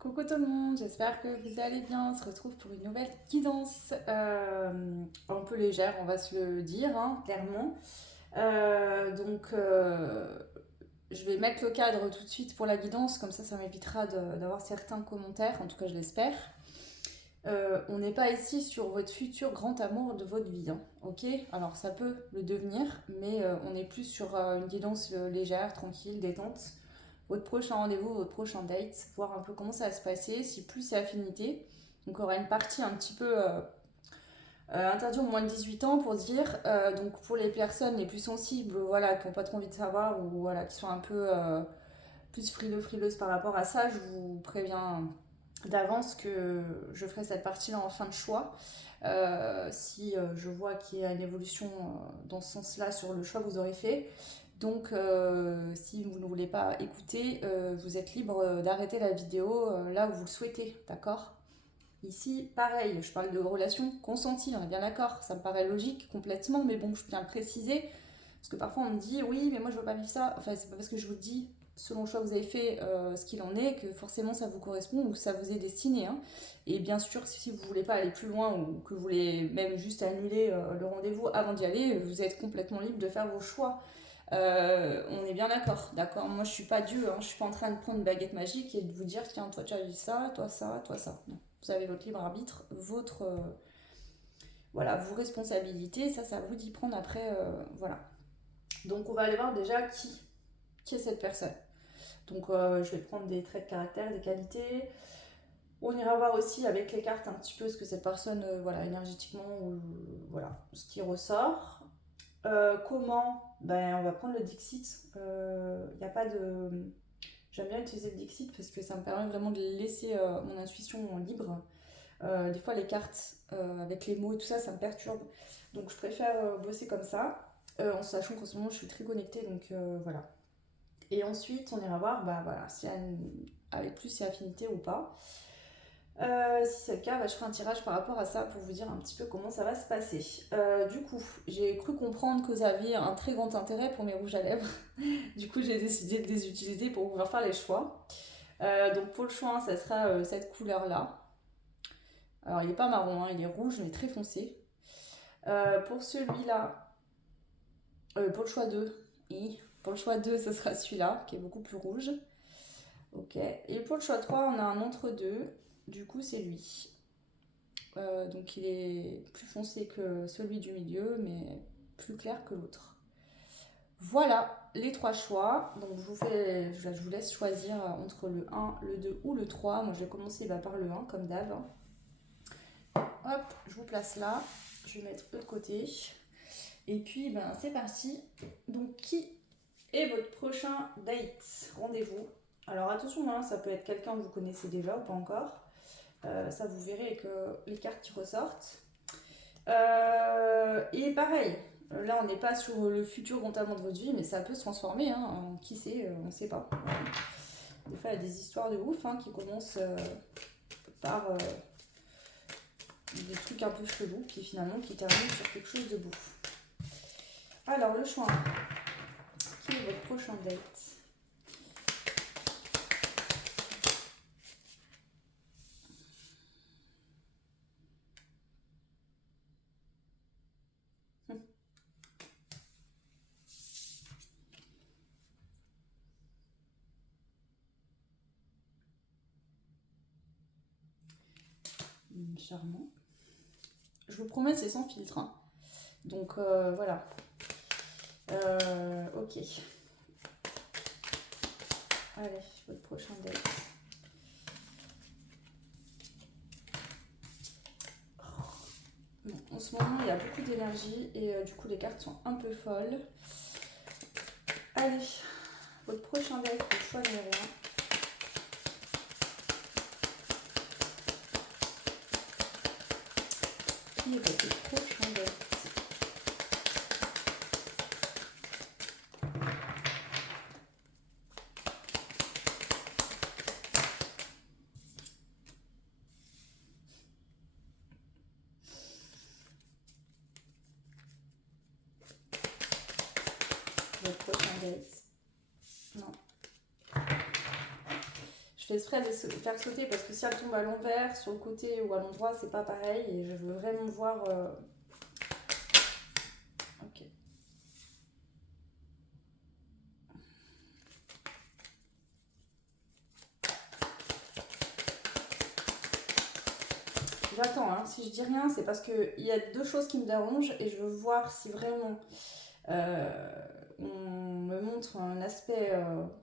Coucou tout le monde, j'espère que vous allez bien. On se retrouve pour une nouvelle guidance un peu légère, on va se le dire, hein, clairement. Je vais mettre le cadre tout de suite pour la guidance, comme ça m'évitera d'avoir certains commentaires, en tout cas je l'espère. On n'est pas ici sur votre futur grand amour de votre vie, hein, ok? Alors ça peut le devenir, mais on est plus sur une guidance légère, tranquille, détente. Votre prochain rendez-vous, votre prochain date, voir un peu comment ça va se passer, si plus c'est affinité. Donc il y aura une partie un petit peu interdite aux moins de 18 ans pour dire, donc pour les personnes les plus sensibles, voilà, qui n'ont pas trop envie de savoir ou voilà, qui sont un peu plus frileuses par rapport à ça, je vous préviens d'avance que je ferai cette partie-là en fin de choix. Si je vois qu'il y a une évolution dans ce sens-là sur le choix que vous aurez fait. Donc, si vous ne voulez pas écouter, vous êtes libre d'arrêter la vidéo là où vous le souhaitez, d'accord? Ici, pareil, je parle de relations consenties, on est bien d'accord, ça me paraît logique complètement, mais bon, je tiens à le préciser, parce que parfois on me dit, oui, mais moi je veux pas vivre ça, enfin, c'est pas parce que je vous dis, selon le choix que vous avez fait, ce qu'il en est, que forcément ça vous correspond ou ça vous est destiné, hein. Et bien sûr, si vous voulez pas aller plus loin ou que vous voulez même juste annuler le rendez-vous avant d'y aller, vous êtes complètement libre de faire vos choix. On est bien d'accord, d'accord. Moi, je suis pas Dieu, hein. Je suis pas en train de prendre une baguette magique et de vous dire, tiens, toi, tu as vu ça, toi, ça, toi, ça. Non. Vous avez votre libre arbitre, votre, voilà, vos responsabilités. Ça vous d'y prendre après, voilà. Donc, on va aller voir déjà qui est cette personne. Donc, je vais prendre des traits de caractère, des qualités. On ira voir aussi avec les cartes un petit peu ce que cette personne, voilà, énergétiquement, voilà, ce qui ressort. Comment? Ben, on va prendre le Dixit. Il n'y a pas de. J'aime bien utiliser le Dixit parce que ça me permet vraiment de laisser mon intuition libre. Des fois, les cartes avec les mots et tout ça, ça me perturbe. Donc, je préfère bosser comme ça, en sachant qu'en ce moment, je suis très connectée. Donc, voilà. Et ensuite, on ira voir bah, voilà, si avec plus si affinité ou pas. Si c'est le cas, bah, je ferai un tirage par rapport à ça pour vous dire un petit peu comment ça va se passer. Du coup, j'ai cru comprendre que vous aviez un très grand intérêt pour mes rouges à lèvres. Du coup, j'ai décidé de les utiliser pour pouvoir faire les choix. Donc pour le choix, ça sera cette couleur-là. Alors il n'est pas marron, hein, il est rouge mais très foncé. Pour celui-là, pour le choix 2, pour le choix 2, ce sera celui-là, qui est beaucoup plus rouge. Ok. Et pour le choix 3, on a un entre-deux. Du coup, c'est lui. Donc il est plus foncé que celui du milieu, mais plus clair que l'autre. Voilà les trois choix. Donc je vous laisse choisir entre le 1, le 2 ou le 3. Moi je vais commencer par le 1 comme d'hab. Hop, je vous place là. Je vais mettre eux de côté. Et puis c'est parti. Donc qui est votre prochain date? Rendez-vous. Alors attention, hein, ça peut être quelqu'un que vous connaissez déjà ou pas encore. Ça vous verrez avec les cartes qui ressortent. Et pareil, là on n'est pas sur le futur grand amant de votre vie, mais ça peut se transformer, hein, en qui sait, on ne sait pas. Des fois il y a des histoires de ouf hein, qui commencent par des trucs un peu chelous, puis finalement qui terminent sur quelque chose de beau. Alors le choix, qui est votre prochain date? Charmant. Je vous promets, c'est sans filtre. Hein. Donc voilà. Ok. Allez, votre prochain date. Bon, en ce moment, il y a beaucoup d'énergie et du coup, les cartes sont un peu folles. Allez, votre prochain date, le choix numéro 1. Qui est votre prochain date? Votre prochain date? Non. Je fais exprès de faire sauter parce que si elle tombe à l'envers, sur le côté ou à l'endroit, c'est pas pareil. Et je veux vraiment voir... Ok. J'attends, hein. Si je dis rien, c'est parce qu'il y a deux choses qui me dérangent et je veux voir si vraiment on me montre un aspect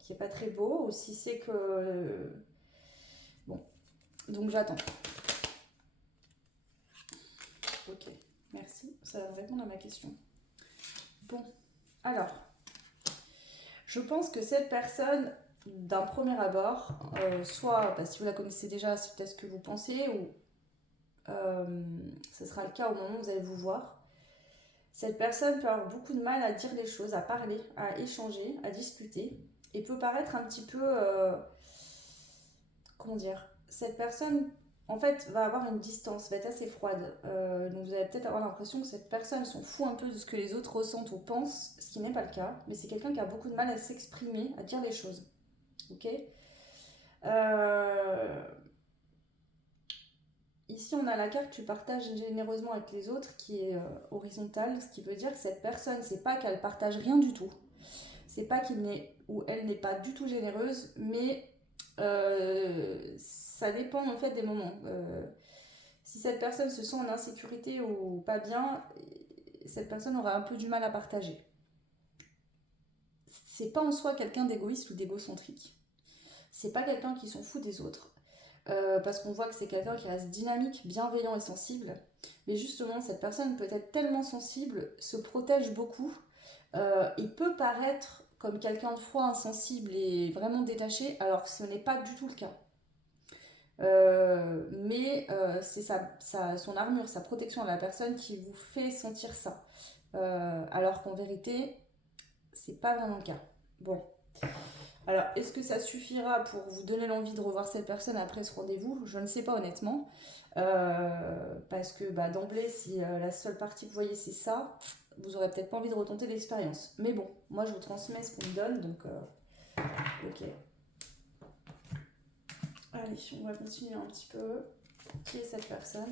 qui est pas très beau ou si c'est que... bon, donc j'attends. Ok, merci. Ça va me répondre à ma question. Bon, alors, je pense que cette personne, d'un premier abord, soit si vous la connaissez déjà, c'est peut-être ce que vous pensez, ou ce sera le cas au moment où vous allez vous voir. Cette personne peut avoir beaucoup de mal à dire les choses, à parler, à échanger, à discuter, et peut paraître un petit peu... comment dire, cette personne en fait va avoir une distance, va être assez froide. Donc vous allez peut-être avoir l'impression que cette personne s'en fout un peu de ce que les autres ressentent ou pensent, ce qui n'est pas le cas, mais c'est quelqu'un qui a beaucoup de mal à s'exprimer, à dire les choses. Ok. euh... Ici on a la carte tu partages généreusement avec les autres qui est horizontale, ce qui veut dire que cette personne, c'est pas qu'elle partage rien du tout, c'est pas qu'il n'est ou elle n'est pas du tout généreuse, mais ça dépend en fait des moments. Si cette personne se sent en insécurité ou pas bien, cette personne aura un peu du mal à partager. C'est pas en soi quelqu'un d'égoïste ou d'égocentrique. C'est pas quelqu'un qui s'en fout des autres. Parce qu'on voit que c'est quelqu'un qui reste dynamique, bienveillant et sensible. Mais justement, cette personne peut être tellement sensible, se protège beaucoup et peut paraître comme quelqu'un de froid, insensible et vraiment détaché, alors que ce n'est pas du tout le cas. Mais c'est son armure, sa protection à la personne qui vous fait sentir ça. Alors qu'en vérité, c'est pas vraiment le cas. Bon. Alors, est-ce que ça suffira pour vous donner l'envie de revoir cette personne après ce rendez-vous? Je ne sais pas honnêtement. Parce que bah, d'emblée, si la seule partie que vous voyez c'est ça, vous aurez peut-être pas envie de retenter l'expérience. Mais bon, moi je vous transmets ce qu'on me donne, donc ok. Allez, on va continuer un petit peu. Qui est cette personne?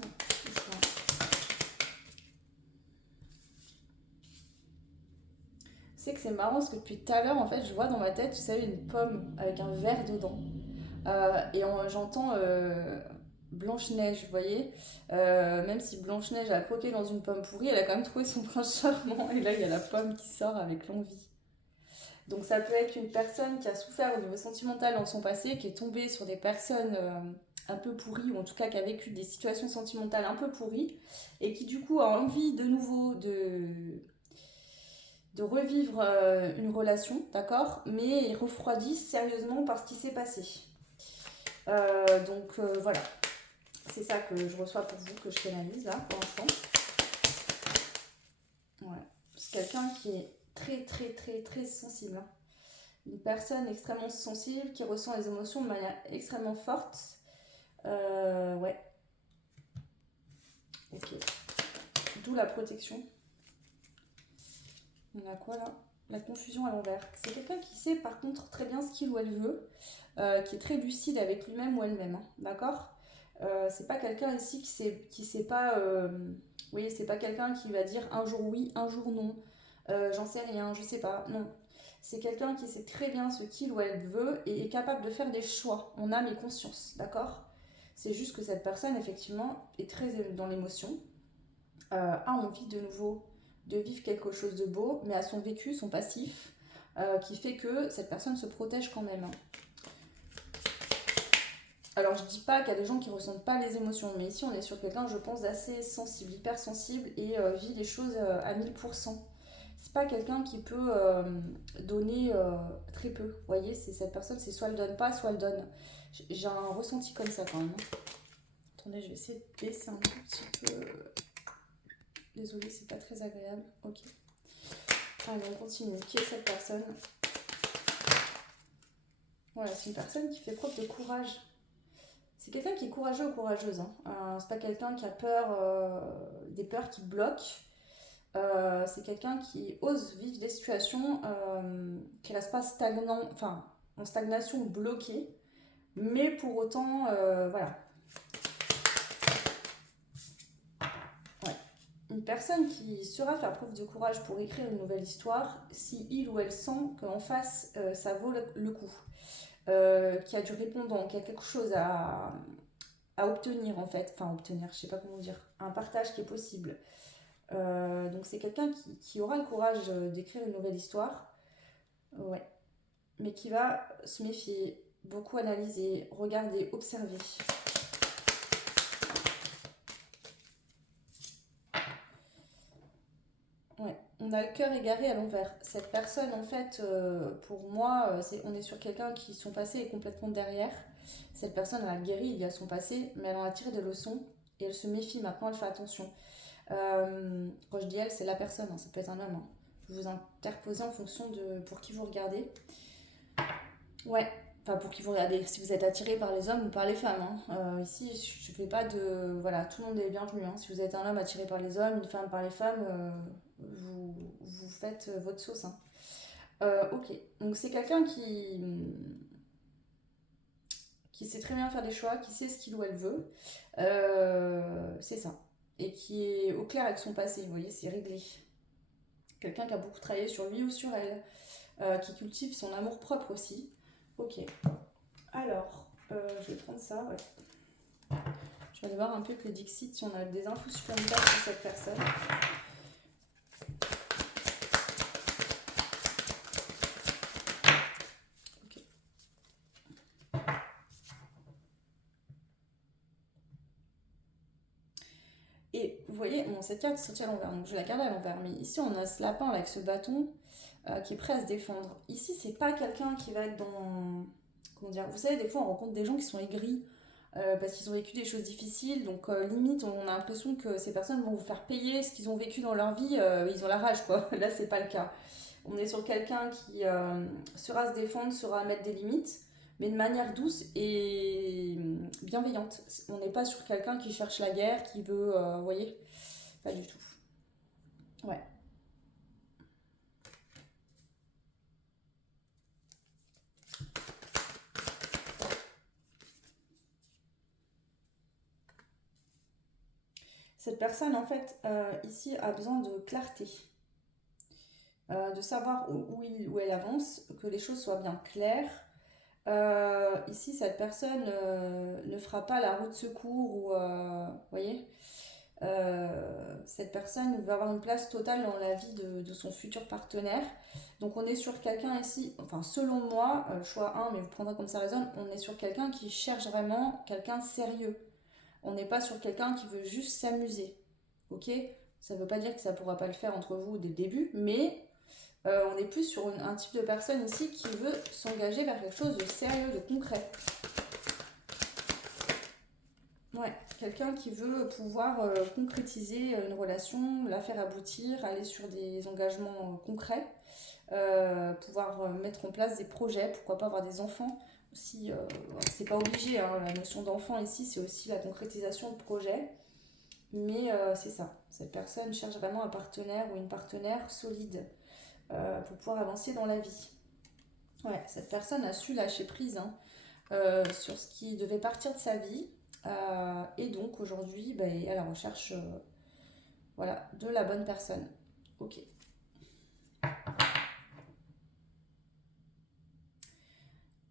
C'est que c'est marrant parce que depuis tout à l'heure, en fait, je vois dans ma tête, vous savez, une pomme avec un verre dedans. J'entends Blanche-Neige, vous voyez. Même si Blanche-Neige a croqué dans une pomme pourrie, elle a quand même trouvé son prince charmant. Et là, il y a la pomme qui sort avec l'envie. Donc ça peut être une personne qui a souffert au niveau sentimental dans son passé, qui est tombée sur des personnes un peu pourries, ou en tout cas qui a vécu des situations sentimentales un peu pourries, et qui du coup a envie de nouveau de revivre une relation, d'accord, mais il refroidit sérieusement par ce qui s'est passé. Voilà, c'est ça que je reçois pour vous, que je canalise là pour l'instant. Ouais. C'est quelqu'un qui est très très très très sensible. Hein. Une personne extrêmement sensible qui ressent les émotions de manière extrêmement forte. Ouais. Ok. D'où la protection. On a quoi là? La confusion à l'envers. C'est quelqu'un qui sait par contre très bien ce qu'il ou elle veut, qui est très lucide avec lui-même ou elle-même. Hein, d'accord. C'est pas quelqu'un ici qui sait pas. Oui, c'est pas quelqu'un qui va dire un jour oui, un jour non. J'en sais rien, je sais pas. Non. C'est quelqu'un qui sait très bien ce qu'il ou elle veut et est capable de faire des choix en âme et conscience, d'accord? C'est juste que cette personne, effectivement, est très dans l'émotion, a envie de nouveau de vivre quelque chose de beau, mais a son vécu, son passif, qui fait que cette personne se protège quand même. Alors je dis pas qu'il y a des gens qui ressentent pas les émotions, mais ici on est sur quelqu'un, je pense, d'assez sensible, hyper sensible et vit les choses à 1000%. C'est pas quelqu'un qui peut donner très peu. Vous voyez, c'est cette personne, c'est soit elle donne pas, soit elle donne. J'ai un ressenti comme ça quand même. Attendez, je vais essayer de baisser un tout petit peu. Désolée, c'est pas très agréable. Ok. Allez, on continue. Qui est cette personne? Voilà, c'est une personne qui fait preuve de courage. C'est quelqu'un qui est courageux ou courageuse. Hein. C'est pas quelqu'un qui a peur, des peurs qui bloquent. C'est quelqu'un qui ose vivre des situations qui ne restent pas stagnant, enfin, en stagnation ou bloquée. Mais pour autant, voilà. Ouais. Une personne qui saura faire preuve de courage pour écrire une nouvelle histoire, si il ou elle sent qu'en face, ça vaut le coup. Qu'il y a du répondant, qu'il y a quelque chose à obtenir en fait. Enfin, obtenir, je sais pas comment dire. Un partage qui est possible. Donc c'est quelqu'un qui aura le courage d'écrire une nouvelle histoire. Ouais. Mais qui va se méfier, beaucoup analyser, regarder, observer. Ouais. On a le cœur égaré à l'envers. Cette personne, en fait, pour moi, on est sur quelqu'un qui son passé est complètement derrière. Cette personne, elle a guéri il y a son passé, mais elle en a tiré des leçons et elle se méfie maintenant, elle fait attention. Quand je dis elle, c'est la personne, hein, ça peut être un homme. Hein. Vous vous interposez en fonction de pour qui vous regardez. Ouais, enfin pour qui vous regardez, si vous êtes attiré par les hommes ou par les femmes. Hein. Ici, je fais pas de... Voilà, tout le monde est bienvenu. Hein. Si vous êtes un homme attiré par les hommes, une femme par les femmes, vous faites votre sauce. Hein. Ok, donc c'est quelqu'un qui sait très bien faire des choix, qui sait ce qu'il ou elle veut. C'est ça. Et qui est au clair avec son passé, vous voyez, c'est réglé. Quelqu'un qui a beaucoup travaillé sur lui ou sur elle, qui cultive son amour propre aussi. Ok. Alors, je vais prendre ça, ouais. Je vais aller voir un peu que le Dixit si on a des infos supplémentaires sur cette personne. Ok. Et vous voyez, bon, cette carte est sortie à l'envers, donc je la garde à l'envers. Mais ici, on a ce lapin avec ce bâton qui est prêt à se défendre. Ici, c'est pas quelqu'un qui va être dans... Comment dire? Vous savez, des fois, on rencontre des gens qui sont aigris parce qu'ils ont vécu des choses difficiles. Donc, limite, on a l'impression que ces personnes vont vous faire payer ce qu'ils ont vécu dans leur vie. Ils ont la rage, quoi. Là, c'est pas le cas. On est sur quelqu'un qui saura se défendre, saura mettre des limites, mais de manière douce et bienveillante. On n'est pas sur quelqu'un qui cherche la guerre, qui veut... vous voyez? Pas du tout. Ouais. Cette personne, en fait, ici, a besoin de clarté. De savoir où elle avance, que les choses soient bien claires. Ici, cette personne ne fera pas la roue de secours ou, vous voyez, cette personne va avoir une place totale dans la vie de son futur partenaire. Donc on est sur quelqu'un ici, enfin selon moi, choix 1, mais vous prendrez comme ça résonne, on est sur quelqu'un qui cherche vraiment quelqu'un de sérieux. On n'est pas sur quelqu'un qui veut juste s'amuser. Ok? Ça ne veut pas dire que ça ne pourra pas le faire entre vous dès le début, mais on est plus sur un type de personne ici qui veut s'engager vers quelque chose de sérieux, de concret. Ouais, quelqu'un qui veut pouvoir concrétiser une relation, la faire aboutir, aller sur des engagements concrets, pouvoir mettre en place des projets, pourquoi pas avoir des enfants. Aussi, c'est pas obligé, hein, la notion d'enfant ici, c'est aussi la concrétisation de projets. Mais c'est ça, cette personne cherche vraiment un partenaire ou une partenaire solide pour pouvoir avancer dans la vie. Ouais, cette personne a su lâcher prise hein, sur ce qui devait partir de sa vie. Et donc aujourd'hui, bah, elle est à la recherche voilà, de la bonne personne. Ok.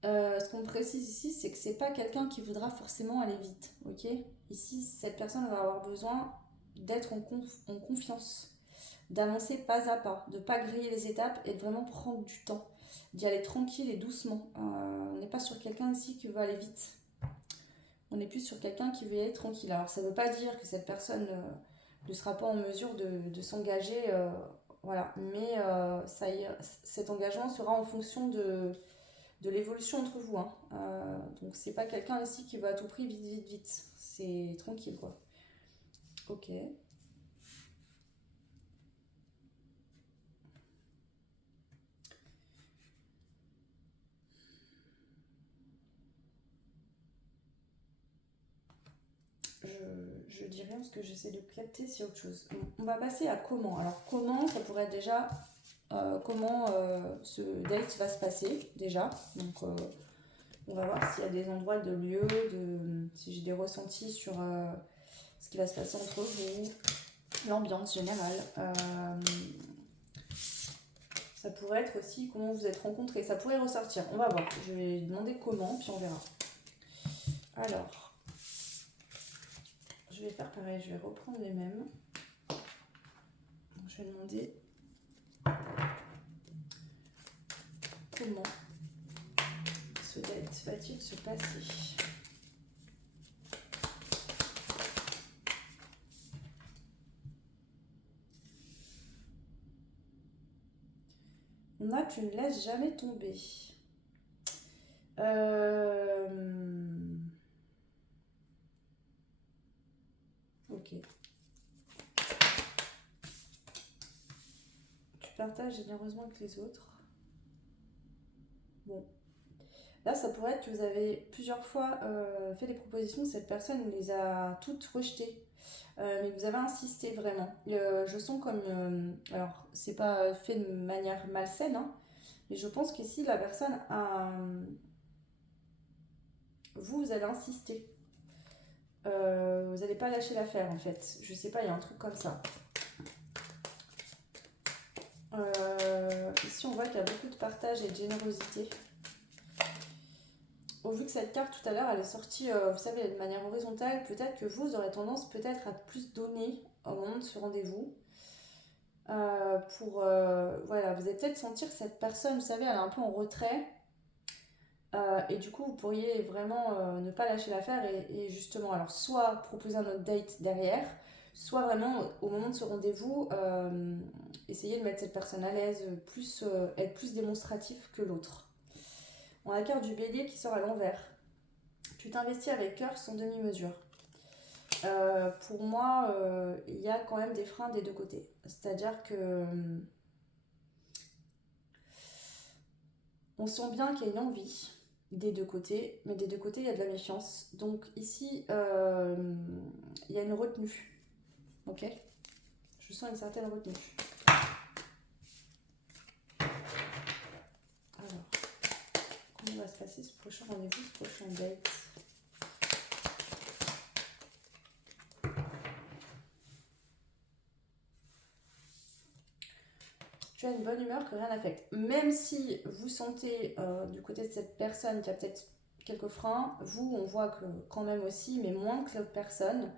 Ce qu'on précise ici, c'est que c'est pas quelqu'un qui voudra forcément aller vite. Ok. Ici, cette personne va avoir besoin d'être en confiance, d'avancer pas à pas, de pas griller les étapes et de vraiment prendre du temps, d'y aller tranquille et doucement. On n'est pas sur quelqu'un ici qui veut aller vite. On est plus sur quelqu'un qui veut y aller tranquille. Alors ça ne veut pas dire que cette personne ne sera pas en mesure de s'engager, voilà. Mais cet engagement sera en fonction de l'évolution entre vous. Hein. Donc c'est pas quelqu'un ici qui veut à tout prix vite, vite, vite. C'est tranquille quoi. Ok. Je dis rien parce que j'essaie de capter s'il y a autre chose. On va passer à comment. Alors comment, ça pourrait être déjà comment ce date va se passer déjà. Donc On va voir s'il y a des endroits de lieux, si j'ai des ressentis sur ce qui va se passer entre vous, l'ambiance générale. Ça pourrait être aussi comment vous êtes rencontrés, ça pourrait ressortir. On va voir, je vais demander comment, puis on verra. Alors, je vais faire pareil, je vais reprendre les mêmes. Je vais demander comment ce date va-t-il se passer. On a tu ne laisses jamais tomber. Ok. Tu partages généreusement avec les autres. Bon. Là, ça pourrait être que vous avez plusieurs fois fait des propositions, cette personne les a toutes rejetées. Mais vous avez insisté vraiment. Je sens comme... alors, c'est pas fait de manière malsaine, hein, mais je pense qu'ici, la personne a... vous allez insister. Vous n'allez pas lâcher l'affaire, en fait. Je sais pas, il y a un truc comme ça. Ici, on voit qu'il y a beaucoup de partage et de générosité. Au vu que cette carte tout à l'heure elle est sortie, vous savez, de manière horizontale, peut-être que vous aurez tendance peut-être à plus donner au moment de ce rendez-vous. Voilà, vous allez peut-être sentir que cette personne, vous savez, elle est un peu en retrait. Et du coup, vous pourriez vraiment ne pas lâcher l'affaire et justement, alors soit proposer un autre date derrière, soit vraiment au moment de ce rendez-vous, essayer de mettre cette personne à l'aise, être plus démonstratif que l'autre. On a la carte du bélier qui sort à l'envers. Tu t'investis avec cœur sans demi-mesure. Pour moi, il y a quand même des freins des deux côtés. C'est-à-dire que on sent bien qu'il y a une envie des deux côtés, mais des deux côtés, il y a de la méfiance. Donc ici, il y a une retenue. Ok ? Je sens une certaine retenue. Alors, comment va se passer ce prochain rendez-vous, ce prochain date ? Tu as une bonne humeur que rien n'affecte. Même si vous sentez du côté de cette personne qui a peut-être quelques freins, vous, on voit que quand même aussi, mais moins que l'autre personne.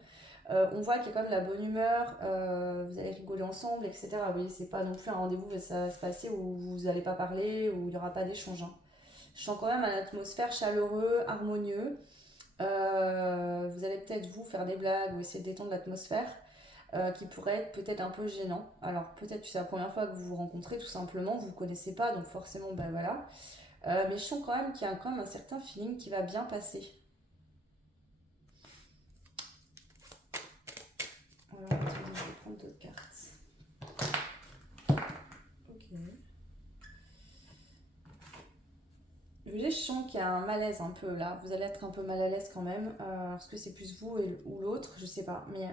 On voit qu'il y a quand même la bonne humeur, vous allez rigoler ensemble, etc. Vous voyez, c'est pas non plus un rendez-vous où ça va se passer où vous n'allez pas parler, où il n'y aura pas d'échange. Hein. Je sens quand même une atmosphère chaleureux, harmonieux. Vous allez peut-être vous faire des blagues ou essayer de détendre l'atmosphère. Qui pourrait être peut-être un peu gênant. Alors peut-être que c'est la première fois que vous vous rencontrez tout simplement, vous ne vous connaissez pas, donc forcément, ben voilà. Mais je sens quand même qu'il y a quand même un certain feeling qui va bien passer. Alors attendez, je vais prendre d'autres cartes. Ok. Je sens qu'il y a un malaise un peu là, vous allez être un peu mal à l'aise quand même. Est-ce que c'est plus vous ou l'autre, je sais pas, mais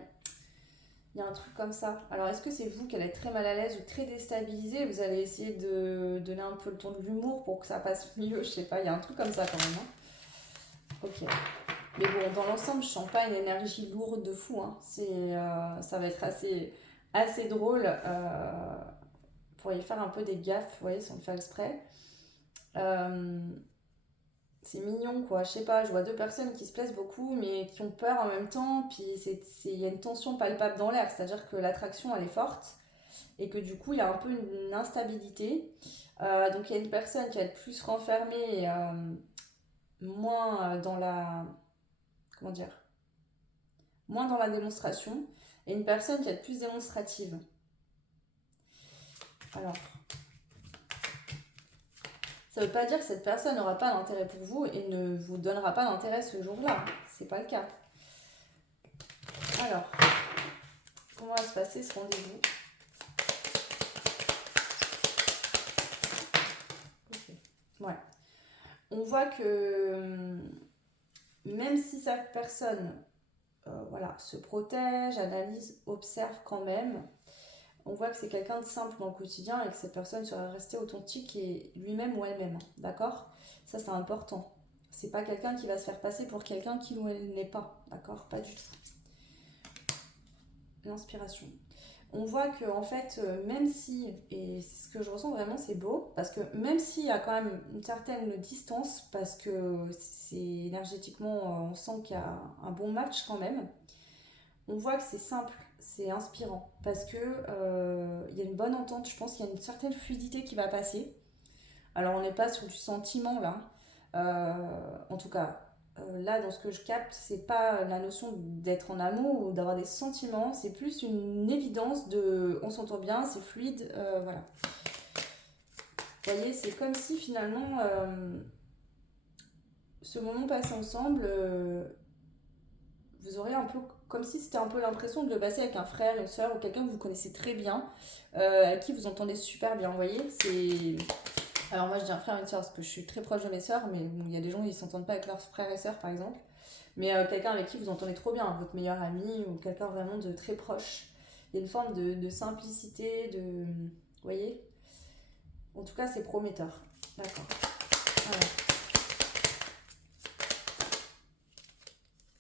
il y a un truc comme ça. Alors, est-ce que c'est vous qui allez être très mal à l'aise ou très déstabilisé? Vous allez essayer de donner un peu le ton de l'humour pour que ça passe mieux. Je sais pas, il y a un truc comme ça quand même. Hein. Ok. Mais bon, dans l'ensemble, je sens pas une énergie lourde de fou. Hein. Ça va être assez drôle. Vous pourriez faire un peu des gaffes, vous voyez, sans le faire exprès. Euh, c'est mignon quoi, je sais pas, je vois deux personnes qui se plaisent beaucoup mais qui ont peur en même temps, puis il y a une tension palpable dans l'air, c'est-à-dire que l'attraction elle est forte et que du coup il y a un peu une instabilité. Donc il y a une personne qui va être plus renfermée, moins dans la... comment dire? Moins dans la démonstration, et une personne qui va être plus démonstrative. Alors, ça veut pas dire que cette personne n'aura pas d'intérêt pour vous et ne vous donnera pas d'intérêt ce jour-là, c'est pas le cas. Alors, comment va se passer ce rendez-vous? Ok. Ouais. On voit que même si cette personne voilà, se protège, analyse, observe quand même, on voit que c'est quelqu'un de simple dans le quotidien et que cette personne serait restée authentique et lui-même ou elle-même. D'accord? Ça, c'est important. C'est pas quelqu'un qui va se faire passer pour quelqu'un qui ne l'est pas, d'accord? Pas du tout. L'inspiration. On voit que en fait, même si, et ce que je ressens vraiment, c'est beau, parce que même s'il y a quand même une certaine distance, parce que c'est énergétiquement, on sent qu'il y a un bon match quand même, on voit que c'est simple, c'est inspirant, parce que il y a une bonne entente, je pense qu'il y a une certaine fluidité qui va passer. Alors on n'est pas sur du sentiment là. En tout cas, là dans ce que je capte, c'est pas la notion d'être en amour ou d'avoir des sentiments, c'est plus une évidence de on s'entend bien, c'est fluide, voilà. Vous voyez, c'est comme si finalement ce moment passé ensemble, vous aurez un peu comme si c'était un peu l'impression de le passer avec un frère, une soeur ou quelqu'un que vous connaissez très bien, à qui vous entendez super bien, vous voyez, c'est alors moi je dis un frère et une soeur parce que je suis très proche de mes soeurs, mais bon, il y a des gens qui s'entendent pas avec leurs frères et sœurs par exemple. Mais quelqu'un avec qui vous entendez trop bien, votre meilleur ami ou quelqu'un vraiment de très proche. Il y a une forme de simplicité, de... Vous voyez. En tout cas c'est prometteur. D'accord.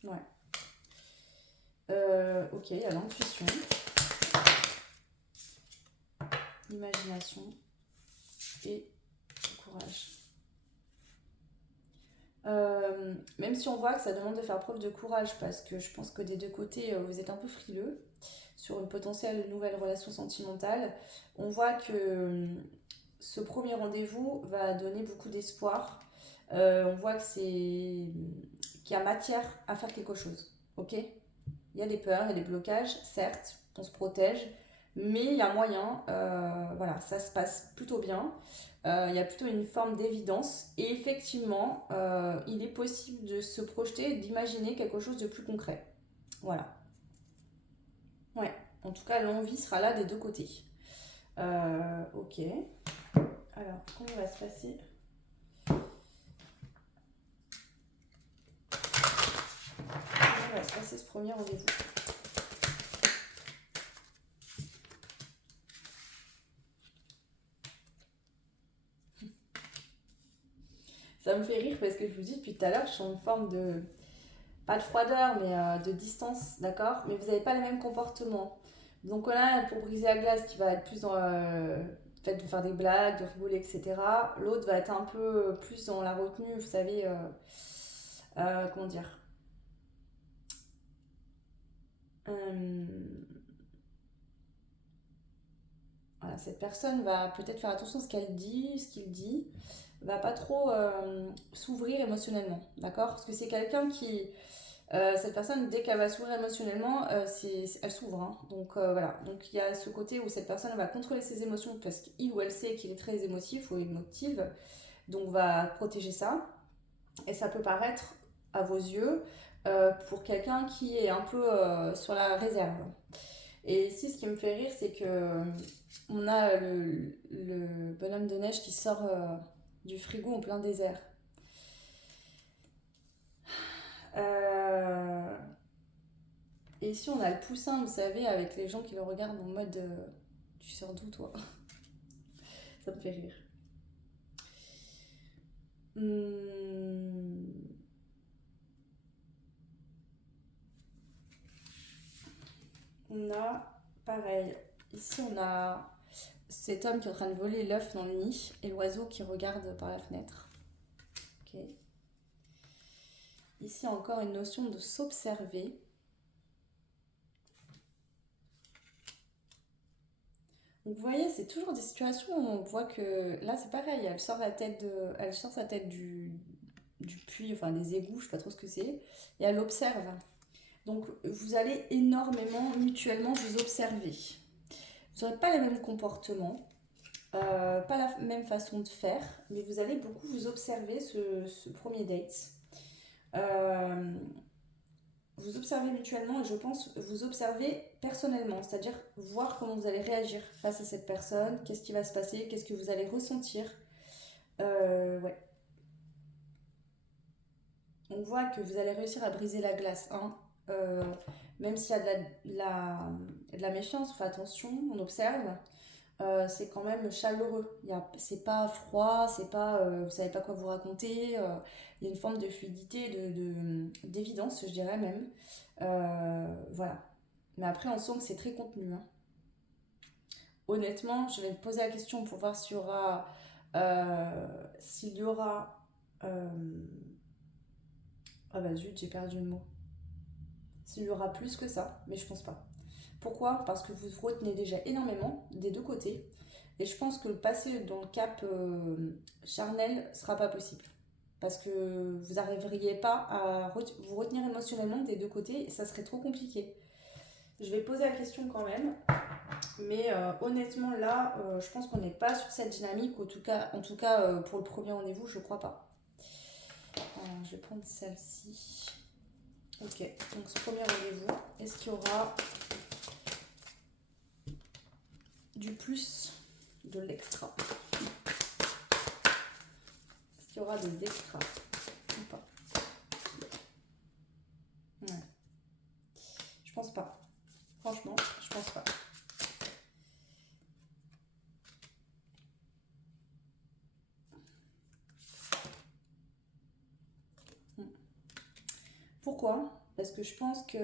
Voilà. Ouais. Ok, il y a l'intuition, l'imagination et le courage. Même si on voit que ça demande de faire preuve de courage, parce que je pense que des deux côtés, vous êtes un peu frileux sur une potentielle nouvelle relation sentimentale, on voit que ce premier rendez-vous va donner beaucoup d'espoir. On voit que qu'il y a matière à faire quelque chose. Ok. Il y a des peurs, il y a des blocages, certes, on se protège, mais il y a moyen, voilà, ça se passe plutôt bien. Il y a plutôt une forme d'évidence et effectivement, il est possible de se projeter et d'imaginer quelque chose de plus concret. Voilà. Ouais, en tout cas, l'envie sera là des deux côtés. Ok. Alors, comment va se passer comment va se passer ce premier rendez-vous? Ça me fait rire parce que je vous dis depuis tout à l'heure, je suis en forme de, pas de froideur, mais de distance, d'accord? Mais vous n'avez pas les mêmes comportements. Donc là, pour briser la glace, qui va être plus dans le fait de faire des blagues, de rigoler, etc. L'autre va être un peu plus dans la retenue, vous savez, comment dire? Euh, voilà, cette personne va peut-être faire attention à ce qu'elle dit, ce qu'il dit, va pas trop s'ouvrir émotionnellement, d'accord? Parce que c'est quelqu'un qui, cette personne, dès qu'elle va s'ouvrir émotionnellement, elle s'ouvre, hein. Donc voilà. Donc il y a ce côté où cette personne va contrôler ses émotions parce qu'il ou elle sait qu'il est très émotif ou émotive, donc va protéger ça. Et ça peut paraître, à vos yeux, pour quelqu'un qui est un peu sur la réserve. Et ici, ce qui me fait rire, c'est que on a le bonhomme de neige qui sort du frigo en plein désert. Euh, Et ici, on a le poussin, vous savez, avec les gens qui le regardent en mode tu sors d'où toi? Ça me fait rire. Hum, On a pareil. Ici, on a cet homme qui est en train de voler l'œuf dans le nid et l'oiseau qui regarde par la fenêtre. Ok. Ici, encore une notion de s'observer. Donc, vous voyez, c'est toujours des situations où on voit que là, c'est pareil. Elle sort sa tête du puits, enfin des égouts, je sais pas trop ce que c'est, et elle observe. Donc vous allez énormément mutuellement vous observer. Vous n'aurez pas les mêmes comportements, pas la même façon de faire, mais vous allez beaucoup vous observer ce premier date. Euh, vous observez mutuellement et je pense vous observer personnellement, c'est-à-dire voir comment vous allez réagir face à cette personne, qu'est-ce qui va se passer, qu'est-ce que vous allez ressentir. Ouais. On voit que vous allez réussir à briser la glace, hein. Euh, Même s'il y a de la méfiance, on fait attention, on observe. C'est quand même chaleureux. C'est pas froid, c'est pas, vous savez pas quoi vous raconter. Il y a une forme de fluidité, d'évidence, je dirais même. Voilà. Mais après, on sent que c'est très contenu, hein. Honnêtement, je vais me poser la question pour voir s'il y aura. euh, Ah bah zut, j'ai perdu le mot. S'il y aura plus que ça, mais je pense pas. Pourquoi? Parce que vous vous retenez déjà énormément des deux côtés. Et je pense que le passer dans le cap charnel sera pas possible. Parce que vous n'arriveriez pas à vous retenir émotionnellement des deux côtés et ça serait trop compliqué. Je vais poser la question quand même. Mais honnêtement, là, je pense qu'on n'est pas sur cette dynamique. En tout cas, pour le premier rendez-vous, je crois pas. Je vais prendre celle-ci. Ok, donc ce premier rendez-vous, est-ce qu'il y aura du plus, de l'extra? Est-ce qu'il y aura des extras ou pas? Ouais, je pense pas. Franchement, je pense pas. Pourquoi? Parce que je pense que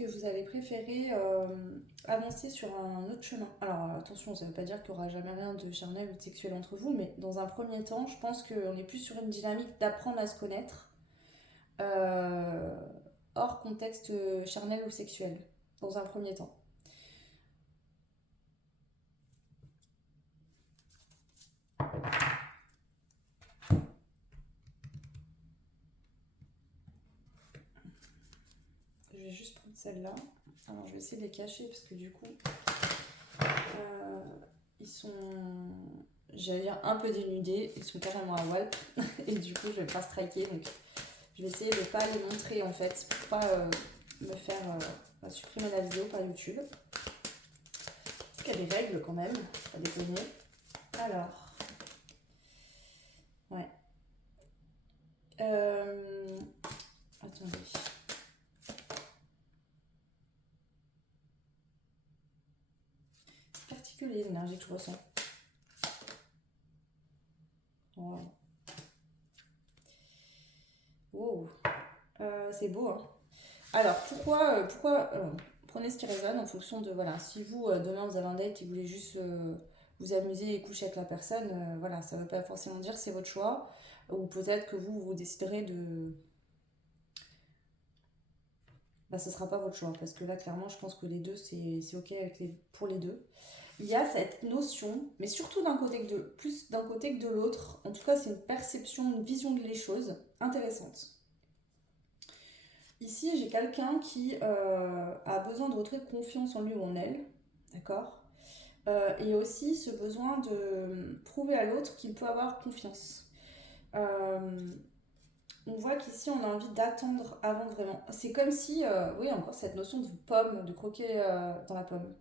vous allez préférer avancer sur un autre chemin. Alors attention, ça ne veut pas dire qu'il n'y aura jamais rien de charnel ou de sexuel entre vous, mais dans un premier temps, je pense qu'on est plus sur une dynamique d'apprendre à se connaître euh, hors contexte charnel ou sexuel, dans un premier temps. Je vais juste prendre celle-là. Alors je vais essayer de les cacher parce que du coup, ils sont, j'allais dire un peu dénudés, ils sont carrément à walp et du coup je vais pas striker, donc je vais essayer de pas les montrer en fait pour pas me faire supprimer la vidéo par YouTube. Parce qu'il y a des règles quand même, pas déconner. Alors, ouais. Attendez. C'est particulier l'énergie que je ressens. Wow. Wow. C'est beau, hein. Alors, pourquoi prenez ce qui résonne en fonction de, voilà, si vous, demain, vous avez un date et vous voulez juste vous amuser et coucher avec la personne, voilà, ça ne veut pas forcément dire que c'est votre choix, ou peut-être que vous déciderez de... Bah, ce sera pas votre choix, parce que là, clairement, je pense que les deux, c'est ok pour les deux. Il y a cette notion, mais surtout plus d'un côté que de l'autre, en tout cas, c'est une perception, une vision des choses intéressante. Ici, j'ai quelqu'un qui a besoin de retrouver confiance en lui ou en elle, d'accord? Et aussi ce besoin de prouver à l'autre qu'il peut avoir confiance. Euh, on voit qu'ici, on a envie d'attendre avant vraiment. C'est comme si, oui, encore cette notion de pomme, de croquer dans la pomme.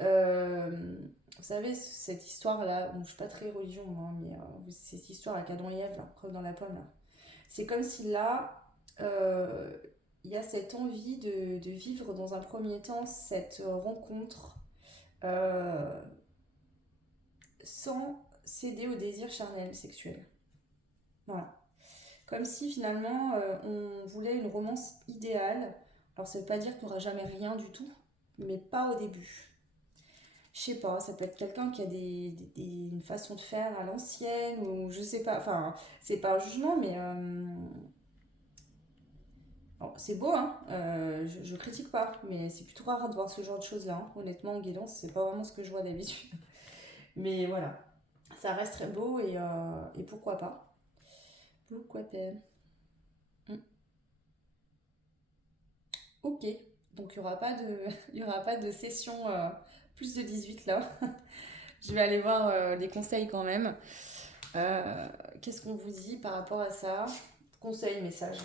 Vous savez, cette histoire-là, bon, je suis pas très religion, hein, mais c'est cette histoire avec Adam et Ève, là, croque dans la pomme, là. C'est comme si là, euh, il y a cette envie de vivre dans un premier temps cette rencontre euh, sans céder au désir charnel sexuel. Voilà. Comme si finalement on voulait une romance idéale. Alors ça veut pas dire qu'il n'y aura jamais rien du tout, mais pas au début. Je sais pas, ça peut être quelqu'un qui a une façon de faire à l'ancienne, ou je sais pas, enfin, c'est pas un jugement, mais bon, c'est beau, hein, je critique pas, mais c'est plutôt rare de voir ce genre de choses-là, hein. Honnêtement, en guidance, c'est pas vraiment ce que je vois d'habitude. Mais voilà, ça reste très beau et pourquoi pas. Pourquoi pas. Hmm. Ok, donc il n'y aura pas de, il y aura pas de session plus de 18 là. Je vais aller voir les conseils quand même. Euh, Qu'est-ce qu'on vous dit par rapport à ça? Conseils, messages.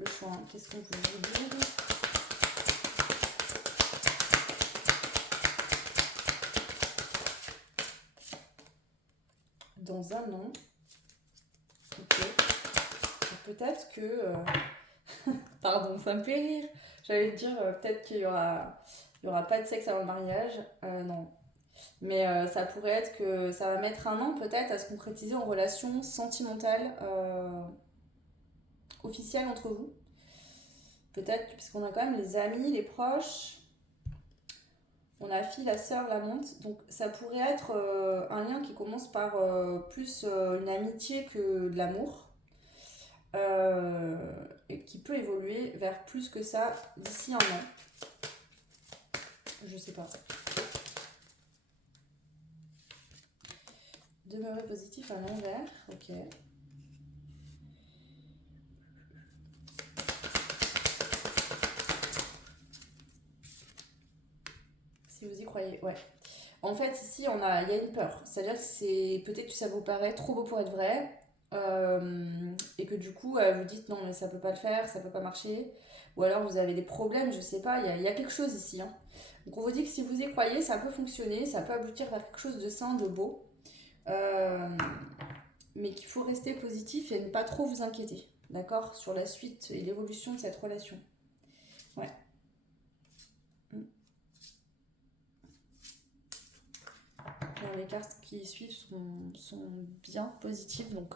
le choix. Qu'est-ce qu'on vous dit? Dans un an. Ok. Peut-être que... Pardon, ça me fait rire. J'allais te dire, peut-être qu'il y aura pas de sexe avant le mariage. Non. Mais ça pourrait être que ça va mettre un an peut-être à se concrétiser en relation sentimentale officielle entre vous. Peut-être, puisqu'on a quand même les amis, les proches. On a la fille, la sœur, l'amante. Donc ça pourrait être un lien qui commence par plus une amitié que de l'amour. Et qui peut évoluer vers plus que ça d'ici un an. Je sais pas. Demeurer positif à l'envers, ok. Si vous y croyez, ouais. En fait, ici, il y a une peur. C'est-à-dire que peut-être que ça vous paraît trop beau pour être vrai. Et que du coup, vous dites non, mais ça peut pas le faire, ça peut pas marcher. Ou alors vous avez des problèmes, je sais pas, il y a quelque chose ici. Hein. Donc on vous dit que si vous y croyez, ça peut fonctionner, ça peut aboutir vers quelque chose de sain, de beau. Mais qu'il faut rester positif et ne pas trop vous inquiéter, d'accord, sur la suite et l'évolution de cette relation. Ouais. Alors, les cartes qui suivent sont bien positives, donc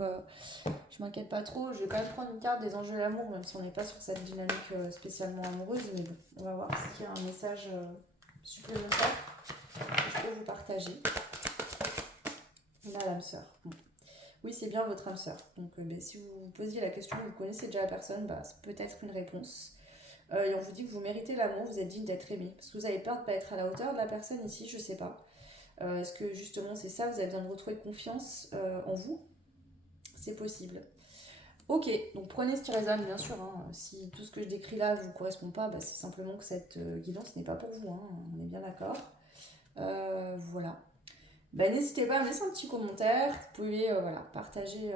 je m'inquiète pas trop. Je vais quand même prendre une carte des enjeux de l'amour, même si on n'est pas sur cette dynamique spécialement amoureuse, mais bon, on va voir s'il y a un message supplémentaire que je peux vous partager. On a l'âme sœur. Bon. Oui, c'est bien votre âme sœur. Donc, si vous vous posiez la question, vous connaissez déjà la personne, c'est peut-être une réponse. Et on vous dit que vous méritez l'amour, vous êtes digne d'être aimé. Parce que vous avez peur de ne pas être à la hauteur de la personne ici, je sais pas. Est-ce que justement c'est ça, vous avez besoin de retrouver confiance en vous? C'est possible. Ok, donc prenez ce qui résonne, bien sûr. Hein. Si tout ce que je décris là ne vous correspond pas, c'est simplement que cette guidance n'est pas pour vous. Hein. On est bien d'accord. Voilà. N'hésitez pas à me laisser un petit commentaire. Vous pouvez partager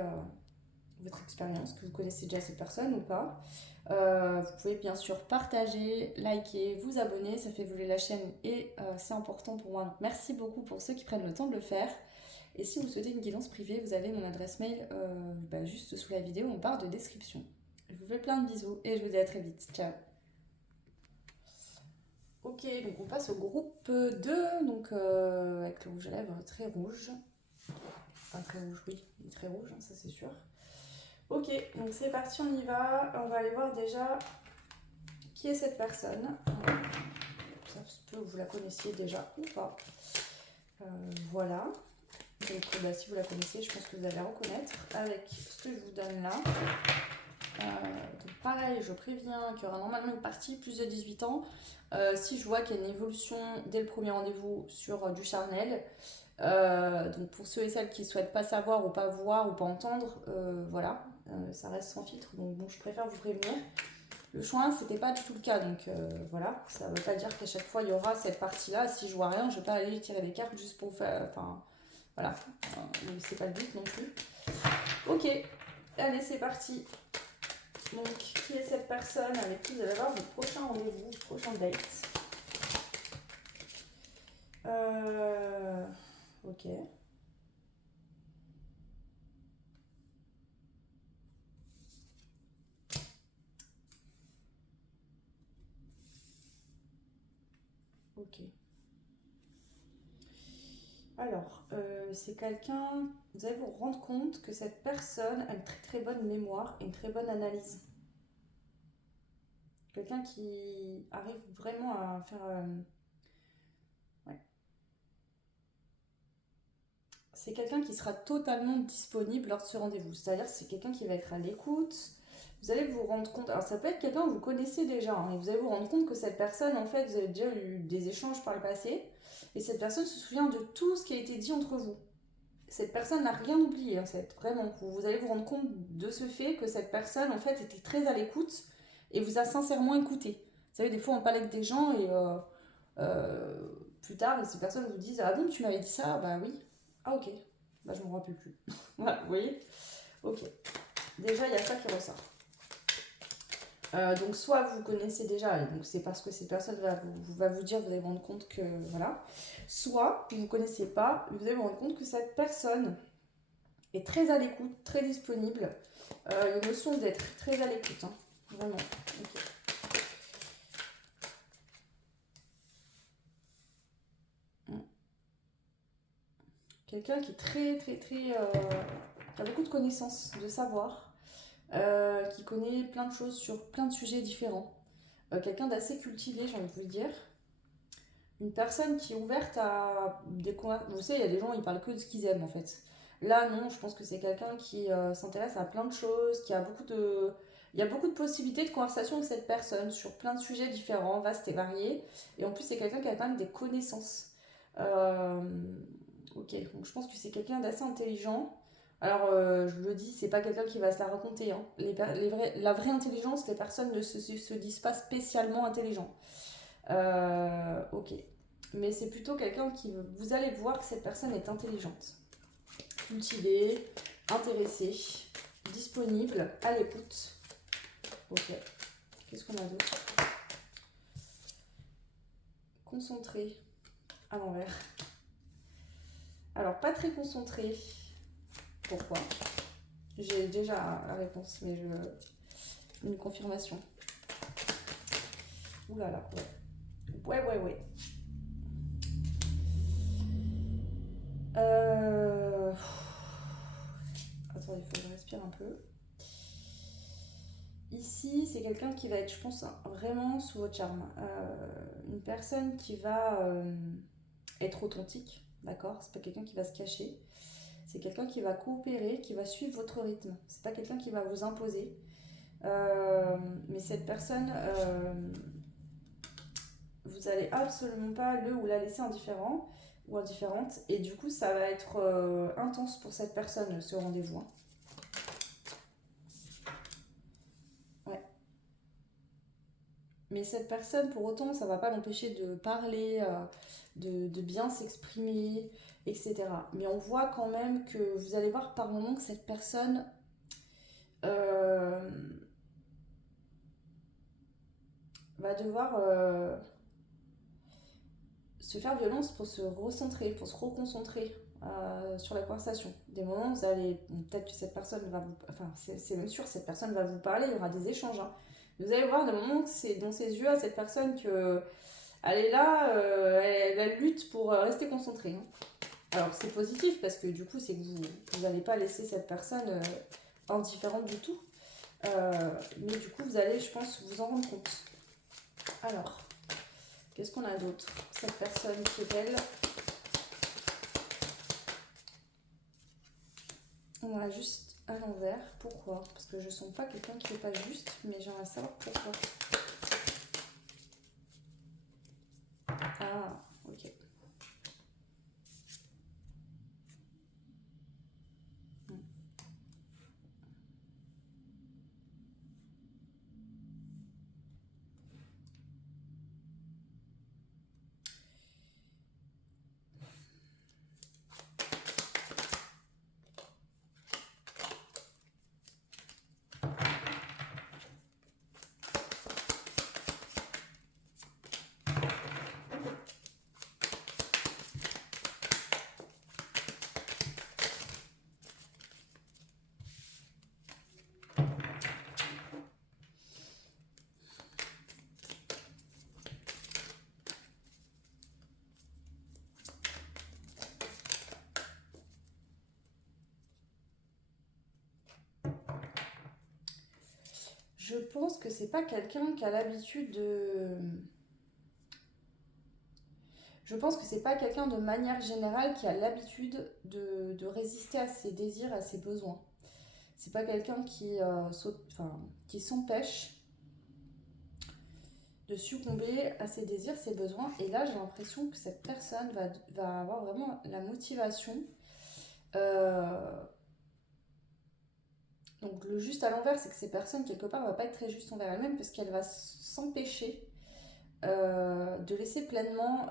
votre expérience, que vous connaissez déjà cette personne ou pas. Vous pouvez bien sûr partager, liker, vous abonner, ça fait évoluer la chaîne et c'est important pour moi. Donc merci beaucoup pour ceux qui prennent le temps de le faire. Et si vous souhaitez une guidance privée, vous avez mon adresse mail juste sous la vidéo en barre de description. Je vous fais plein de bisous et je vous dis à très vite. Ciao. Ok, donc on passe au groupe 2, donc avec le rouge à lèvres très rouge. Enfin très rouge, oui, il est très rouge, hein, ça c'est sûr. Ok, donc c'est parti, on y va. On va aller voir déjà qui est cette personne. Ça se peut que vous la connaissiez déjà ou pas. Voilà. Donc si vous la connaissez, je pense que vous allez la reconnaître avec ce que je vous donne là. Donc pareil, je préviens qu'il y aura normalement une partie plus de 18 ans. Si je vois qu'il y a une évolution dès le premier rendez-vous sur du charnel, donc pour ceux et celles qui ne souhaitent pas savoir ou pas voir ou pas entendre, voilà, ça reste sans filtre. Donc bon, je préfère vous prévenir. Le choix, c'était pas du tout le cas, donc voilà, ça veut pas dire qu'à chaque fois il y aura cette partie-là. Si je vois rien, je vais pas aller tirer des cartes juste pour faire. Enfin, voilà, c'est pas le but non plus. Ok, allez, c'est parti. Donc, qui est cette personne avec qui vous allez avoir votre prochain rendez-vous, prochain date? Ok. Ok. Alors, c'est quelqu'un, vous allez vous rendre compte que cette personne a une très très bonne mémoire et une très bonne analyse. Quelqu'un qui arrive vraiment à faire... ouais. C'est quelqu'un qui sera totalement disponible lors de ce rendez-vous. C'est-à-dire que c'est quelqu'un qui va être à l'écoute. Vous allez vous rendre compte... Alors ça peut être quelqu'un que vous connaissez déjà. Hein, et vous allez vous rendre compte que cette personne, en fait, vous avez déjà eu des échanges par le passé. Et cette personne se souvient de tout ce qui a été dit entre vous. Cette personne n'a rien oublié, en fait, vraiment. Vous allez vous rendre compte de ce fait que cette personne, en fait, était très à l'écoute et vous a sincèrement écouté. Vous savez, des fois, on parle avec des gens et plus tard, ces personnes vous disent « Ah bon, tu m'avais dit ça ?» Bah oui. Ah ok. Bah je m'en rappelle plus. Voilà, vous voyez. Ok. Déjà, il y a ça qui ressort. Donc soit vous connaissez déjà, et donc c'est parce que cette personne va vous dire, vous allez vous rendre compte que voilà. Soit vous ne connaissez pas, vous allez vous rendre compte que cette personne est très à l'écoute, très disponible. Une notion d'être très à l'écoute, hein, vraiment. Ok. Quelqu'un qui est qui a beaucoup de connaissances, de savoir, qui connaît plein de choses sur plein de sujets différents. Quelqu'un d'assez cultivé, j'ai envie de vous le dire. Une personne qui est ouverte à des conversations. Vous savez, il y a des gens, ils parlent que de ce qu'ils aiment en fait. Là, non, je pense que c'est quelqu'un qui s'intéresse à plein de choses, qui a beaucoup de. Il y a beaucoup de possibilités de conversation avec cette personne sur plein de sujets différents, vastes et variés. Et en plus, c'est quelqu'un qui a quand même des connaissances. Euh, Ok, donc je pense que c'est quelqu'un d'assez intelligent. Alors, je le dis, c'est pas quelqu'un qui va se la raconter, hein. La vraie intelligence, les personnes ne se disent pas spécialement intelligents. Ok. Mais c'est plutôt quelqu'un qui. Vous allez voir que cette personne est intelligente, cultivée, intéressée, disponible, à l'écoute. Ok. Qu'est-ce qu'on a d'autre? Concentré, à l'envers. Alors, pas très concentré. Pourquoi? J'ai déjà la réponse, mais une confirmation. Ouh là là, ouais. Ouais. Euh... Attendez, il faut que je respire un peu. Ici, c'est quelqu'un qui va être, je pense, vraiment sous votre charme. Une personne qui va être authentique, d'accord? C'est pas quelqu'un qui va se cacher. C'est quelqu'un qui va coopérer, qui va suivre votre rythme. C'est pas quelqu'un qui va vous imposer. Mais cette personne, vous allez absolument pas le ou la laisser indifférent ou indifférente. Et du coup, ça va être intense pour cette personne, ce rendez-vous, hein. Ouais. Mais cette personne, pour autant, ça va pas l'empêcher de parler, de bien s'exprimer, etc. Mais on voit quand même que vous allez voir par moments que cette personne euh, va devoir se faire violence pour se recentrer, pour se reconcentrer sur la conversation. Des moments, vous allez, bon, peut-être que cette personne va vous, enfin, c'est même sûr, cette personne va vous parler, il y aura des échanges, hein. Vous allez voir des moments que c'est dans ses yeux à cette personne que elle est là, elle lutte pour rester concentrée, hein. Alors c'est positif parce que du coup, c'est que vous n'allez pas laisser cette personne indifférente du tout. Mais du coup, vous allez, je pense, vous en rendre compte. Alors, qu'est-ce qu'on a d'autre? Cette personne qui est belle. On a juste à l'envers. Pourquoi? Parce que je sens pas quelqu'un qui n'est pas juste, mais j'aimerais savoir pourquoi. Ah, ok. Hmm. Je pense que c'est pas quelqu'un qui a l'habitude de. Je pense que c'est pas quelqu'un de manière générale qui a l'habitude de résister à ses désirs, à ses besoins. C'est pas quelqu'un qui s'empêche de succomber à ses désirs, ses besoins. Et là, j'ai l'impression que cette personne va avoir vraiment la motivation. Euh, donc le juste à l'envers, c'est que ces personnes, quelque part, ne va pas être très juste envers elle-même parce qu'elle va s'empêcher de laisser pleinement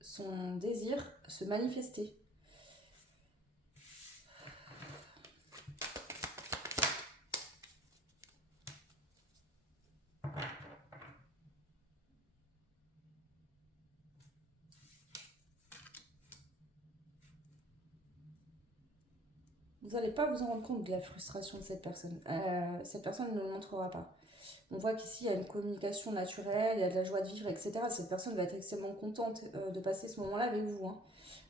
son désir se manifester. Vous n'allez pas vous en rendre compte de la frustration de cette personne. Cette personne ne le montrera pas. On voit qu'ici, il y a une communication naturelle, il y a de la joie de vivre, etc. Cette personne va être extrêmement contente de passer ce moment-là avec vous, hein.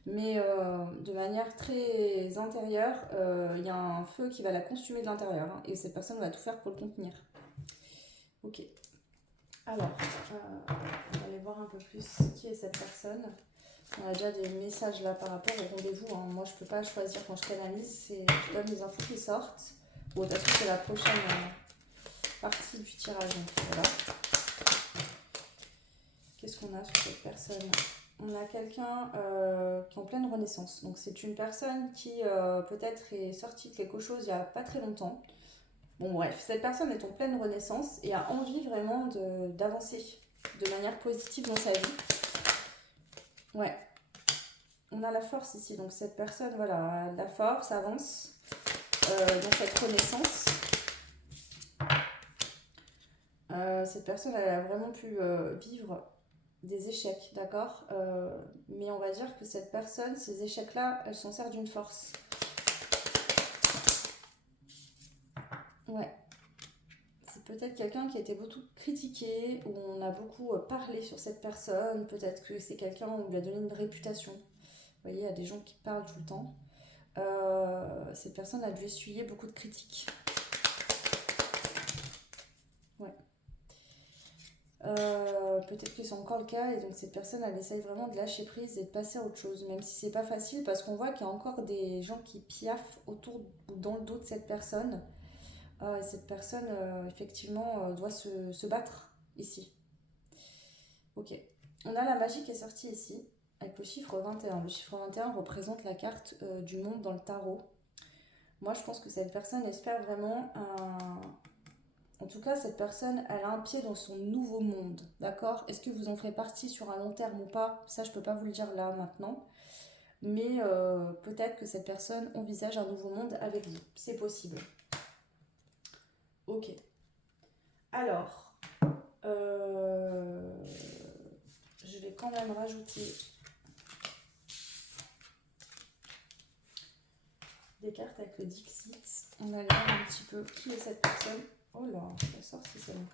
Mais de manière très intérieure, il y a un feu qui va la consumer de l'intérieur, hein, et cette personne va tout faire pour le contenir. Ok. Alors, on va aller voir un peu plus qui est cette personne. On a déjà des messages là par rapport au rendez-vous, hein. Moi, je peux pas choisir quand je canalise, je donne les infos qui sortent. Bon, de toute façon, c'est la prochaine partie du tirage. Donc, voilà. Qu'est-ce qu'on a sur cette personne? On a quelqu'un qui est en pleine renaissance. Donc, c'est une personne qui peut-être est sortie de quelque chose il n'y a pas très longtemps. Bon, bref, cette personne est en pleine renaissance et a envie vraiment d'avancer de manière positive dans sa vie. Ouais. On a la force ici, donc cette personne, voilà, la force avance dans cette renaissance. Cette personne, elle a vraiment pu vivre des échecs, d'accord, mais on va dire que cette personne, ces échecs-là, elle s'en sert d'une force. Ouais. C'est peut-être quelqu'un qui a été beaucoup critiqué, où on a beaucoup parlé sur cette personne, peut-être que c'est quelqu'un où on lui a donné une réputation. Vous voyez, il y a des gens qui parlent tout le temps. Cette personne a dû essuyer beaucoup de critiques. Ouais. Peut-être que c'est encore le cas et donc cette personne elle essaye vraiment de lâcher prise et de passer à autre chose, même si c'est pas facile parce qu'on voit qu'il y a encore des gens qui piaffent autour ou dans le dos de cette personne. Cette personne effectivement doit se battre ici. Ok, on a la magie qui est sortie ici avec le chiffre 21. Le chiffre 21 représente la carte du monde dans le tarot. Moi je pense que cette personne espère vraiment un... En tout cas, cette personne, elle a un pied dans son nouveau monde, d'accord? Est-ce que vous en ferez partie sur un long terme ou pas? Ça, je peux pas vous le dire là, maintenant. Mais peut-être que cette personne envisage un nouveau monde avec vous. C'est possible. Ok. Alors, je vais quand même rajouter des cartes avec le Dixit. On va aller voir un petit peu qui est cette personne. Oh là, ça sort si c'est bon.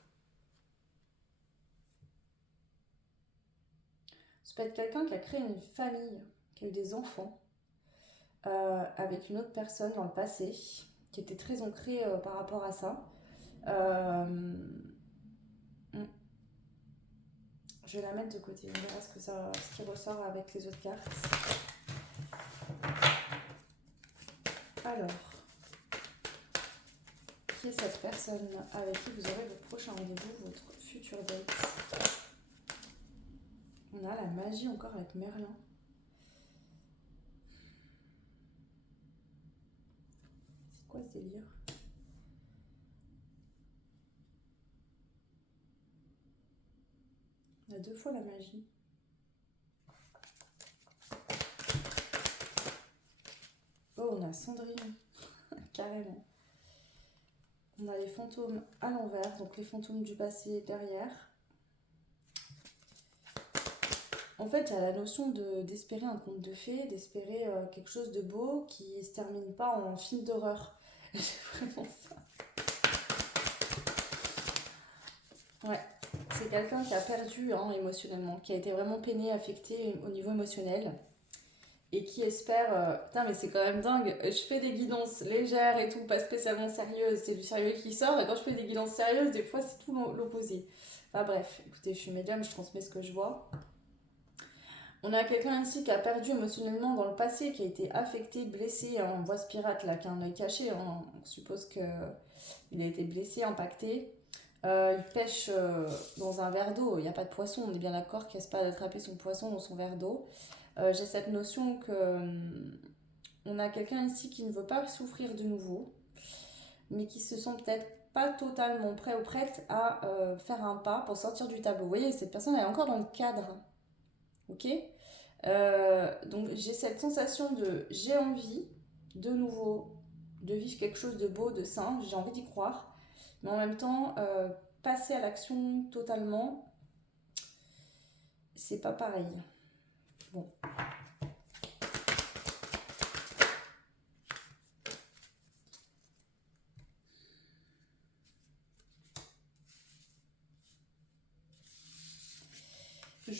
Ça peut être quelqu'un qui a créé une famille, qui a eu des enfants, avec une autre personne dans le passé, qui était très ancrée par rapport à ça. Je vais la mettre de côté, on verra ce qui ressort avec les autres cartes. Alors, qui est cette personne avec qui vous aurez votre prochain rendez-vous, votre futur date? On a la magie encore avec Merlin. C'est quoi ce délire? On a 2 fois la magie. Oh, on a Cendrillon, carrément. On a les fantômes à l'envers, donc les fantômes du passé derrière. En fait, il y a la notion d'espérer un conte de fées, d'espérer quelque chose de beau qui ne se termine pas en film d'horreur. C'est vraiment ça. Ouais, c'est quelqu'un qui a perdu émotionnellement, qui a été vraiment peiné, affecté au niveau émotionnel et qui espère... Putain, mais c'est quand même dingue. Je fais des guidances légères et tout, pas spécialement sérieuses. C'est du sérieux qui sort. Et quand je fais des guidances sérieuses, des fois, c'est tout l'opposé. Enfin bref, écoutez, je suis médium, je transmets ce que je vois. On a quelqu'un ici qui a perdu émotionnellement dans le passé, qui a été affecté, blessé. On voit ce pirate là qui a un œil caché. On suppose qu'il a été blessé, impacté. Il pêche dans un verre d'eau. Il n'y a pas de poisson. On est bien d'accord qu'il ne pas d'attraper son poisson dans son verre d'eau. J'ai cette notion que on a quelqu'un ici qui ne veut pas souffrir de nouveau, mais qui se sent peut-être pas totalement prêt ou prête à faire un pas pour sortir du tableau. Vous voyez, cette personne elle est encore dans le cadre. Ok, donc j'ai cette sensation de j'ai envie de nouveau de vivre quelque chose de beau, de sain, j'ai envie d'y croire, mais en même temps passer à l'action totalement, c'est pas pareil. Bon.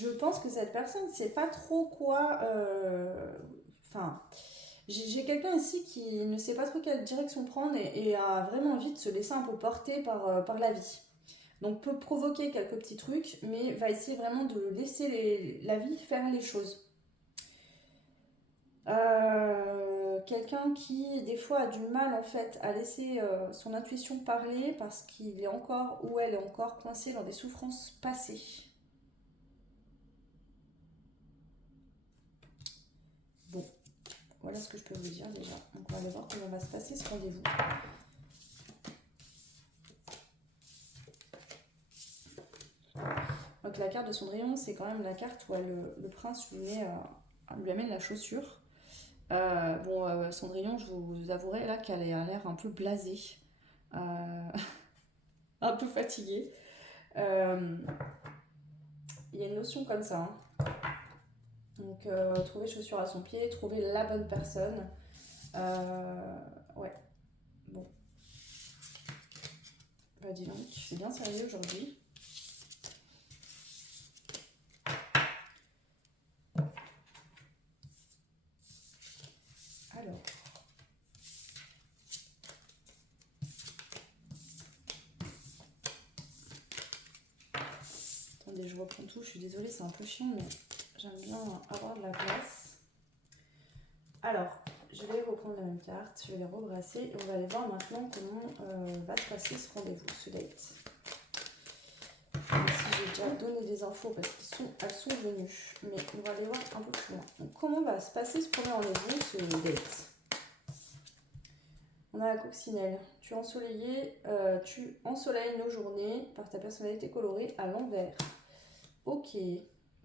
je pense que cette personne ne sait pas trop quoi. Enfin, j'ai quelqu'un ici qui ne sait pas trop quelle direction prendre et a vraiment envie de se laisser un peu porter par la vie. Donc peut provoquer quelques petits trucs, mais va essayer vraiment de laisser la vie faire les choses. Quelqu'un qui des fois a du mal en fait à laisser son intuition parler parce qu'il est encore ou elle est encore coincée dans des souffrances passées. Bon, voilà ce que je peux vous dire déjà. Donc on va aller voir comment va se passer ce rendez-vous. Donc la carte de Cendrillon, c'est quand même la carte où le prince lui amène la chaussure. Cendrillon, je vous avouerai là qu'elle a l'air un peu blasée, un peu fatiguée. Il y a une notion comme ça. Hein. Donc trouver chaussure à son pied, trouver la bonne personne. Ouais, bon. Bah dis donc, c'est bien sérieux aujourd'hui. Alors. Attendez, je reprends tout. Je suis désolée, c'est un peu chiant, mais j'aime bien avoir de la place. Alors, je vais reprendre la même carte, je vais les rebrasser et on va aller voir maintenant comment va se passer ce rendez-vous, ce date. Même si j'ai déjà donné des infos parce qu'elles sont venues, mais on va aller voir un peu plus loin. Donc, comment va se passer ce premier rendez-vous, ce date? On a la coccinelle. Tu ensoleilles nos journées par ta personnalité colorée à l'envers. Ok.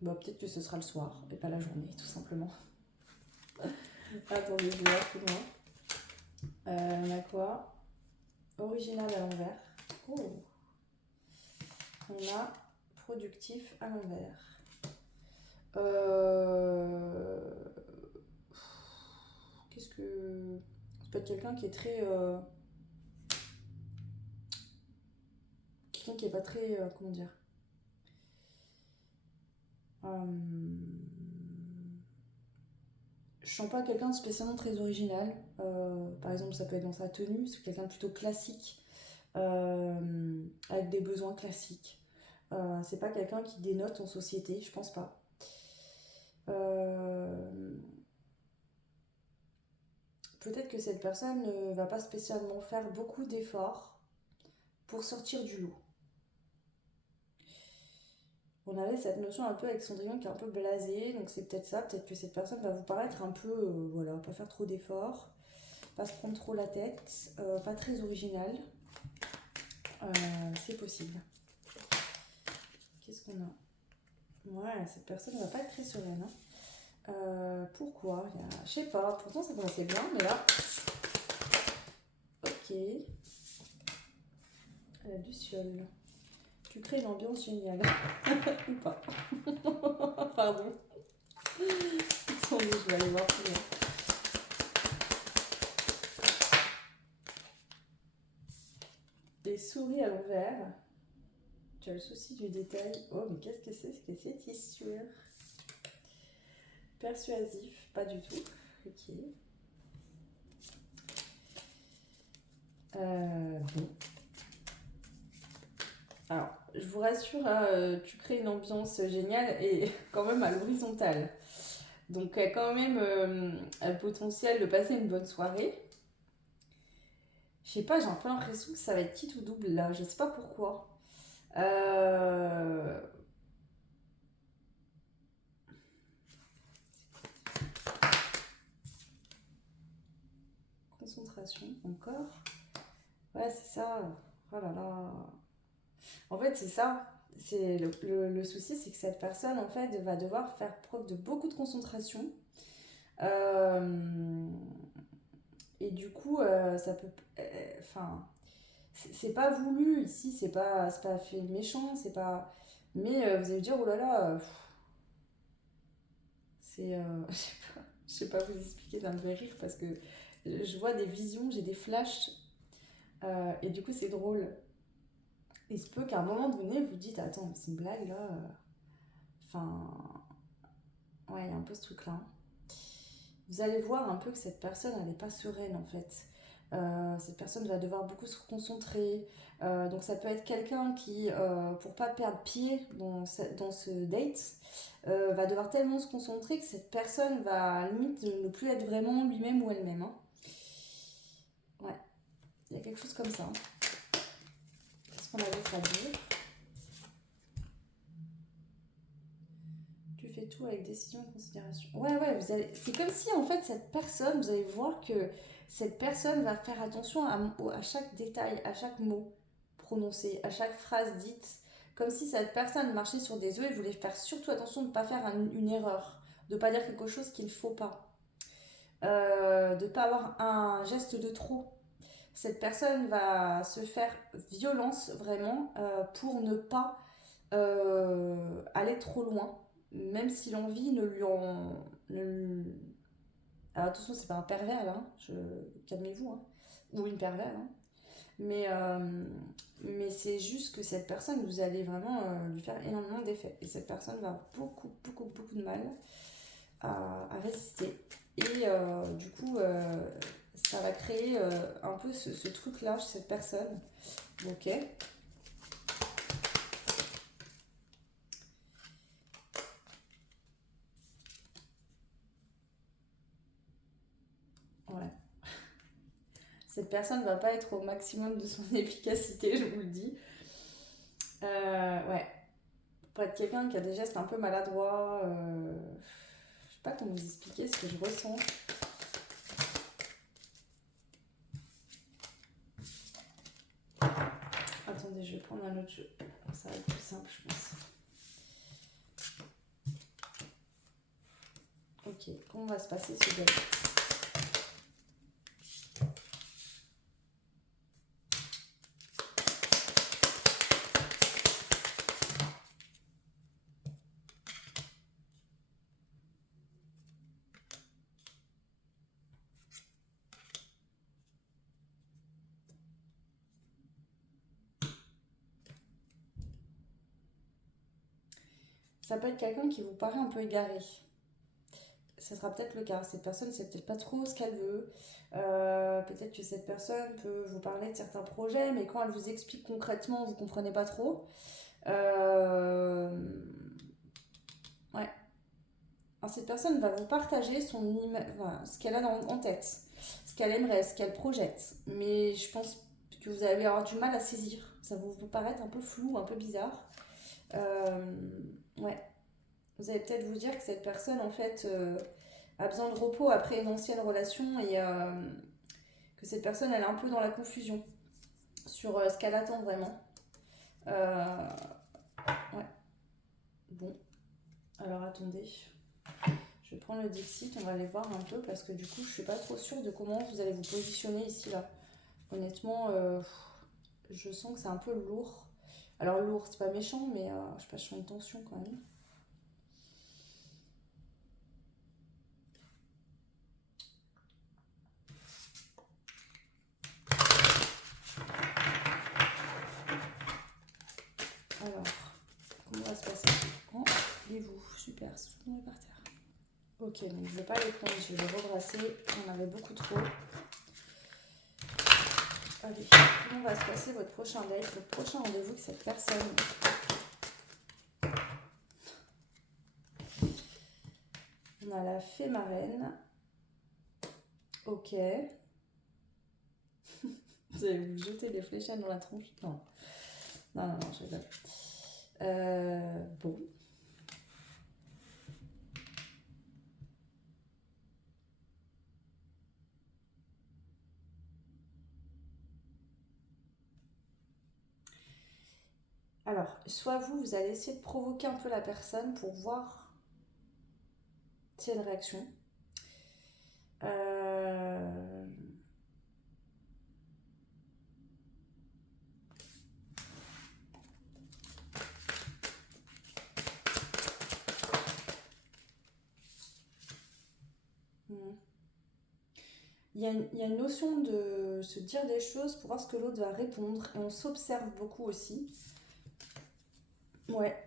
Bah, peut-être que ce sera le soir et pas la journée, tout simplement. Attendez, je vais voir plus loin. On a quoi? Original à l'envers. Oh. On a productif à l'envers. Qu'est-ce que... Ça peut être quelqu'un qui est très... Quelqu'un qui est pas très... comment dire? Je sens pas quelqu'un de spécialement très original. Par exemple, ça peut être dans sa tenue. C'est quelqu'un de plutôt classique. Avec des besoins classiques. C'est pas quelqu'un qui dénote en société, je pense pas. Peut-être que cette personne ne va pas spécialement faire beaucoup d'efforts pour sortir du lot. On avait cette notion un peu avec Cendrillon qui est un peu blasée, donc c'est peut-être ça, peut-être que cette personne va vous paraître un peu, voilà, pas faire trop d'efforts, pas se prendre trop la tête, pas très original. C'est possible. Qu'est-ce qu'on a? Ouais, cette personne ne va pas être très sereine. Hein. Pourquoi? Je sais pas, pourtant ça commençait bien, mais là... Ok. La luciole. Tu crées une ambiance géniale. Ou pas. Pardon. Attendez, je vais aller voir plus loin. Des souris à l'envers. Tu as le souci du détail. Oh, mais qu'est-ce que c'est? C'est que c'est tissu. Persuasif, pas du tout. Ok. Bon. Alors, je vous rassure, tu crées une ambiance géniale et quand même à l'horizontale. Donc, il y a quand même un potentiel de passer une bonne soirée. Je sais pas, j'ai un peu l'impression que ça va être quitte ou double là, je sais pas pourquoi. Euh... Concentration, encore. Ouais, c'est ça. Oh là là. En fait, c'est ça. C'est le souci, c'est que cette personne, en fait, va devoir faire preuve de beaucoup de concentration. Euh, et du coup, ça peut... Enfin, c'est pas voulu ici, c'est pas fait méchant, c'est pas... Mais vous allez dire, oh là là, c'est... je sais pas vous expliquer, ça me fait rire parce que je vois des visions, j'ai des flashs, et du coup, c'est drôle. Il se peut qu'à un moment donné, vous dites, attends, c'est une blague là. Enfin, ouais, il y a un peu ce truc-là. Vous allez voir un peu que cette personne, elle n'est pas sereine en fait. Cette personne va devoir beaucoup se concentrer. Donc ça peut être quelqu'un qui, pour pas perdre pied dans ce date, va devoir tellement se concentrer que cette personne va limite ne plus être vraiment lui-même ou elle-même, hein. Ouais, il y a quelque chose comme ça, hein. Qu'est-ce qu'on avait à dire? Tu fais tout avec décision et considération. Ouais, ouais, c'est comme si en fait cette personne, vous allez voir que cette personne va faire attention à chaque détail, à chaque mot prononcé, à chaque phrase dite. Comme si cette personne marchait sur des œufs et voulait faire surtout attention de ne pas faire une erreur, de ne pas dire quelque chose qu'il ne faut pas, de ne pas avoir un geste de trop. Cette personne va se faire violence vraiment pour ne pas aller trop loin, même si l'envie ne lui en. Alors attention, c'est pas un pervers là, hein, calmez-vous, hein, ou une pervers, hein. Mais, mais c'est juste que cette personne, vous allez vraiment lui faire énormément d'effets. Et cette personne va avoir beaucoup, beaucoup, beaucoup de mal à résister. Et du coup, ça va créer un peu ce truc-là chez cette personne. Ok. Ouais. Cette personne ne va pas être au maximum de son efficacité, je vous le dis. Ouais. Pour être quelqu'un qui a des gestes un peu maladroits, je sais pas comment vous expliquer ce que je ressens. Attendez, je vais prendre un autre jeu. Ça va être plus simple, je pense. Ok, comment va se passer ce date? Ça peut être quelqu'un qui vous paraît un peu égaré. Ce sera peut-être le cas. Cette personne ne sait peut-être pas trop ce qu'elle veut. Peut-être que cette personne peut vous parler de certains projets, mais quand elle vous explique concrètement, vous ne comprenez pas trop. Euh, Ouais. Alors, cette personne va vous partager enfin, ce qu'elle a en tête, ce qu'elle aimerait, ce qu'elle projette. Mais je pense que vous allez avoir du mal à saisir. Ça va vous paraître un peu flou, un peu bizarre. Euh, ouais. Vous allez peut-être vous dire que cette personne, en fait, a besoin de repos après une ancienne relation et que cette personne, elle est un peu dans la confusion sur ce qu'elle attend vraiment. Euh, ouais. Bon. Alors, attendez. Je vais prendre le Dixit, on va aller voir un peu parce que du coup, je suis pas trop sûre de comment vous allez vous positionner ici, là. Honnêtement, je sens que c'est un peu lourd. Alors, lourd, c'est pas méchant, mais je sais pas, je sens une tension quand même. Alors, comment va se passer? Rendez-vous, super, tout le monde est par terre. Ok, donc je vais pas les prendre, je vais les rebrasser. On en avait beaucoup trop. Allez, comment va se passer votre prochain date, votre prochain rendez-vous avec cette personne? On a la fée marraine. Ok. Vous allez vous jeter des fléchettes dans la tronche? Non. Non, non, non, je rigole. Bon. Alors, soit vous allez essayer de provoquer un peu la personne pour voir s'il y a une réaction. Euh, hmm. Il y a une notion de se dire des choses pour voir ce que l'autre va répondre et on s'observe beaucoup aussi. Ouais.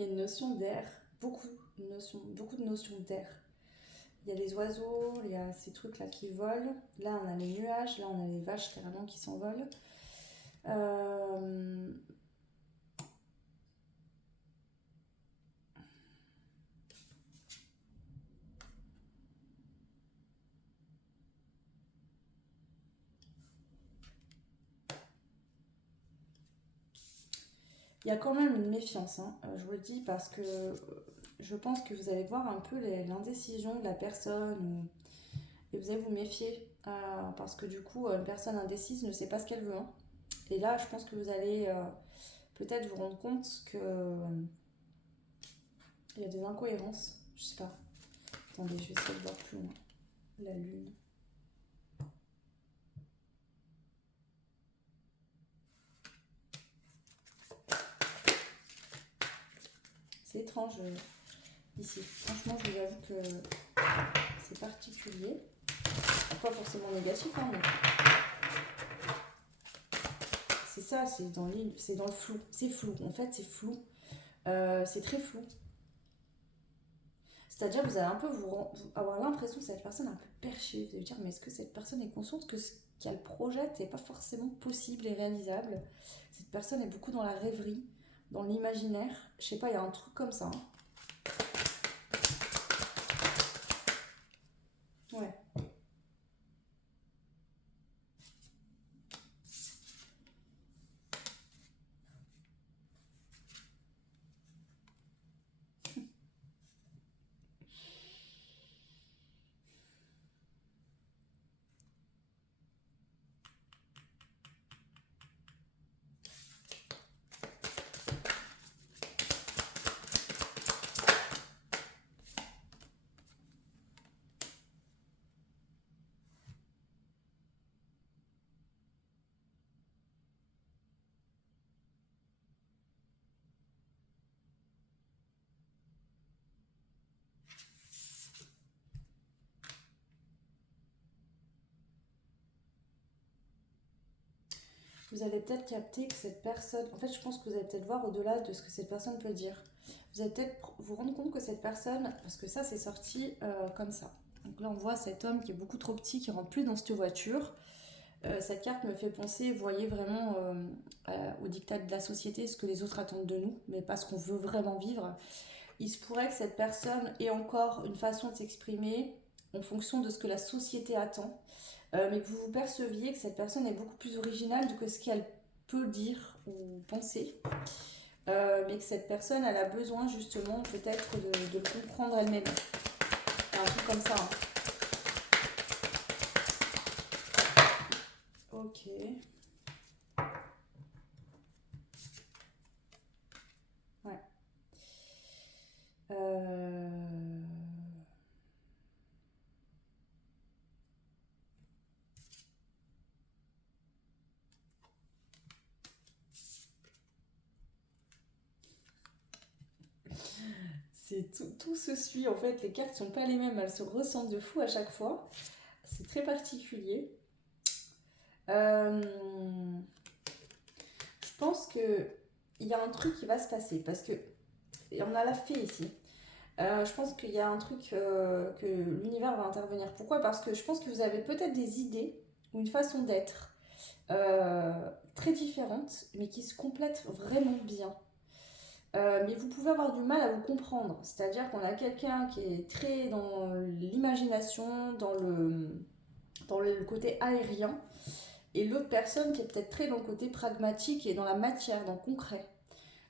Il y a une notion d'air, beaucoup de notions d'air. Il y a les oiseaux, il y a ces trucs là qui volent. Là, on a les nuages, là, on a les vaches carrément qui s'envolent. Euh, Il y a quand même une méfiance, hein, je vous le dis, parce que je pense que vous allez voir un peu l'indécision de la personne et vous allez vous méfier parce que du coup, une personne indécise ne sait pas ce qu'elle veut, hein. Et là, je pense que vous allez peut-être vous rendre compte que il y a des incohérences. Je sais pas. Attendez, je vais essayer de voir plus loin. La lune. C'est étrange ici. Franchement, je vous avoue que c'est particulier. Pas forcément négatif, hein, mais c'est ça, c'est dans le flou. C'est flou, en fait, c'est flou. C'est très flou. C'est-à-dire, vous allez un peu avoir l'impression que cette personne est un peu perchée. Vous allez vous dire, mais est-ce que cette personne est consciente que ce qu'elle projette n'est pas forcément possible et réalisable? Cette personne est beaucoup dans la rêverie, dans l'imaginaire. Je sais pas, il y a un truc comme ça, hein. Ouais. Vous allez peut-être capter que cette personne... En fait, je pense que vous allez peut-être voir au-delà de ce que cette personne peut dire. Vous allez peut-être vous rendre compte que cette personne... Parce que ça, c'est sorti comme ça. Donc là, on voit cet homme qui est beaucoup trop petit, qui ne rentre plus dans cette voiture. Cette carte me fait penser, vous voyez, vraiment au diktat de la société, ce que les autres attendent de nous, mais pas ce qu'on veut vraiment vivre. Il se pourrait que cette personne ait encore une façon de s'exprimer en fonction de ce que la société attend. Mais que vous vous perceviez que cette personne est beaucoup plus originale que ce qu'elle peut dire ou penser, mais que cette personne, elle a besoin justement peut-être de le comprendre elle-même. Un truc comme ça, hein. Ok. Ouais. Euh... Tout se suit en fait, les cartes sont pas les mêmes, elles se ressemblent de fou à chaque fois. C'est très particulier. Je pense que il y a un truc qui va se passer parce que et on a la fée ici. Je pense qu'il y a un truc que l'univers va intervenir. Pourquoi? Parce que je pense que vous avez peut-être des idées ou une façon d'être euh, très différentes, mais qui se complètent vraiment bien. Mais vous pouvez avoir du mal à vous comprendre. C'est-à-dire qu'on a quelqu'un qui est très dans l'imagination, dans le côté aérien, et l'autre personne qui est peut-être très dans le côté pragmatique et dans la matière, dans le concret.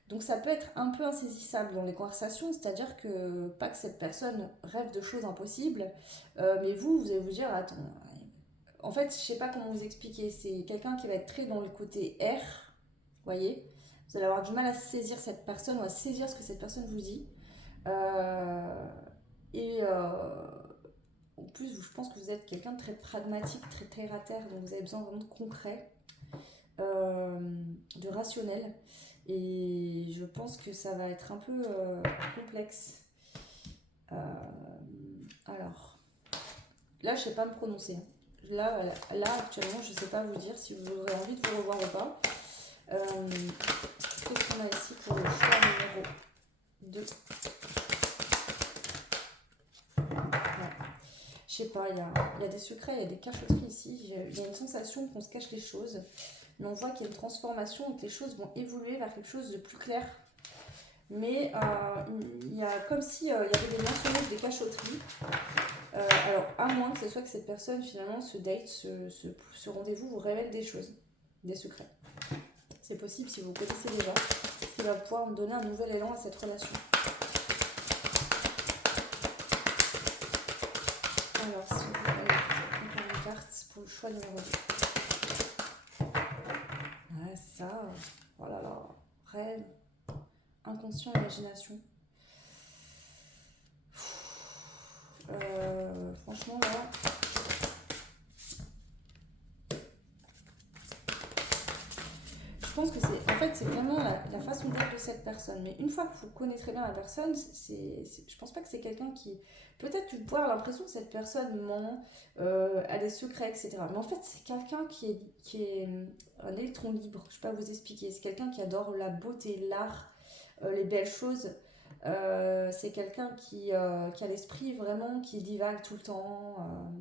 Donc ça peut être un peu insaisissable dans les conversations, c'est-à-dire que pas que cette personne rêve de choses impossibles, mais vous allez vous dire, attends, en fait, je sais pas comment vous expliquer, c'est quelqu'un qui va être très dans le côté air, vous voyez, vous allez avoir du mal à saisir cette personne ou à saisir ce que cette personne vous dit. Euh, et en plus, je pense que vous êtes quelqu'un de très pragmatique, très terre à terre, donc vous avez besoin vraiment de concret, euh, de rationnel. Et je pense que ça va être un peu complexe. Euh, alors, là, je sais pas me prononcer, hein. Là, actuellement, je sais pas vous dire si vous aurez envie de vous revoir ou pas. Qu'est-ce qu'on a ici pour le choix numéro 2. Ouais. Je sais pas, il y a des secrets, il y a des cachotteries ici. Il y a une sensation qu'on se cache les choses, mais on voit qu'il y a une transformation et que les choses vont évoluer vers quelque chose de plus clair. Mais il y a comme si il y avait des mensonges, des cachotteries. Alors, à moins que ce soit que cette personne, finalement, ce date, ce rendez-vous vous révèle des choses, des secrets. C'est possible si vous connaissez déjà, ce qui va pouvoir me donner un nouvel élan à cette relation. Alors, si vous voulez, encore une carte pour le choix numéro 2. Ouais, c'est ça. Oh là là. Rêve, inconscient, imagination. Franchement, là. Je pense que c'est vraiment la façon d'être de cette personne. Mais une fois que vous connaîtrez bien la personne, je pense pas que c'est quelqu'un qui. Peut-être que vous pouvez avoir l'impression que cette personne ment, a des secrets, etc. Mais en fait, c'est quelqu'un qui est un électron libre. Je sais pas vous expliquer. C'est quelqu'un qui adore la beauté, l'art, les belles choses. C'est quelqu'un qui a l'esprit vraiment, qui divague tout le temps.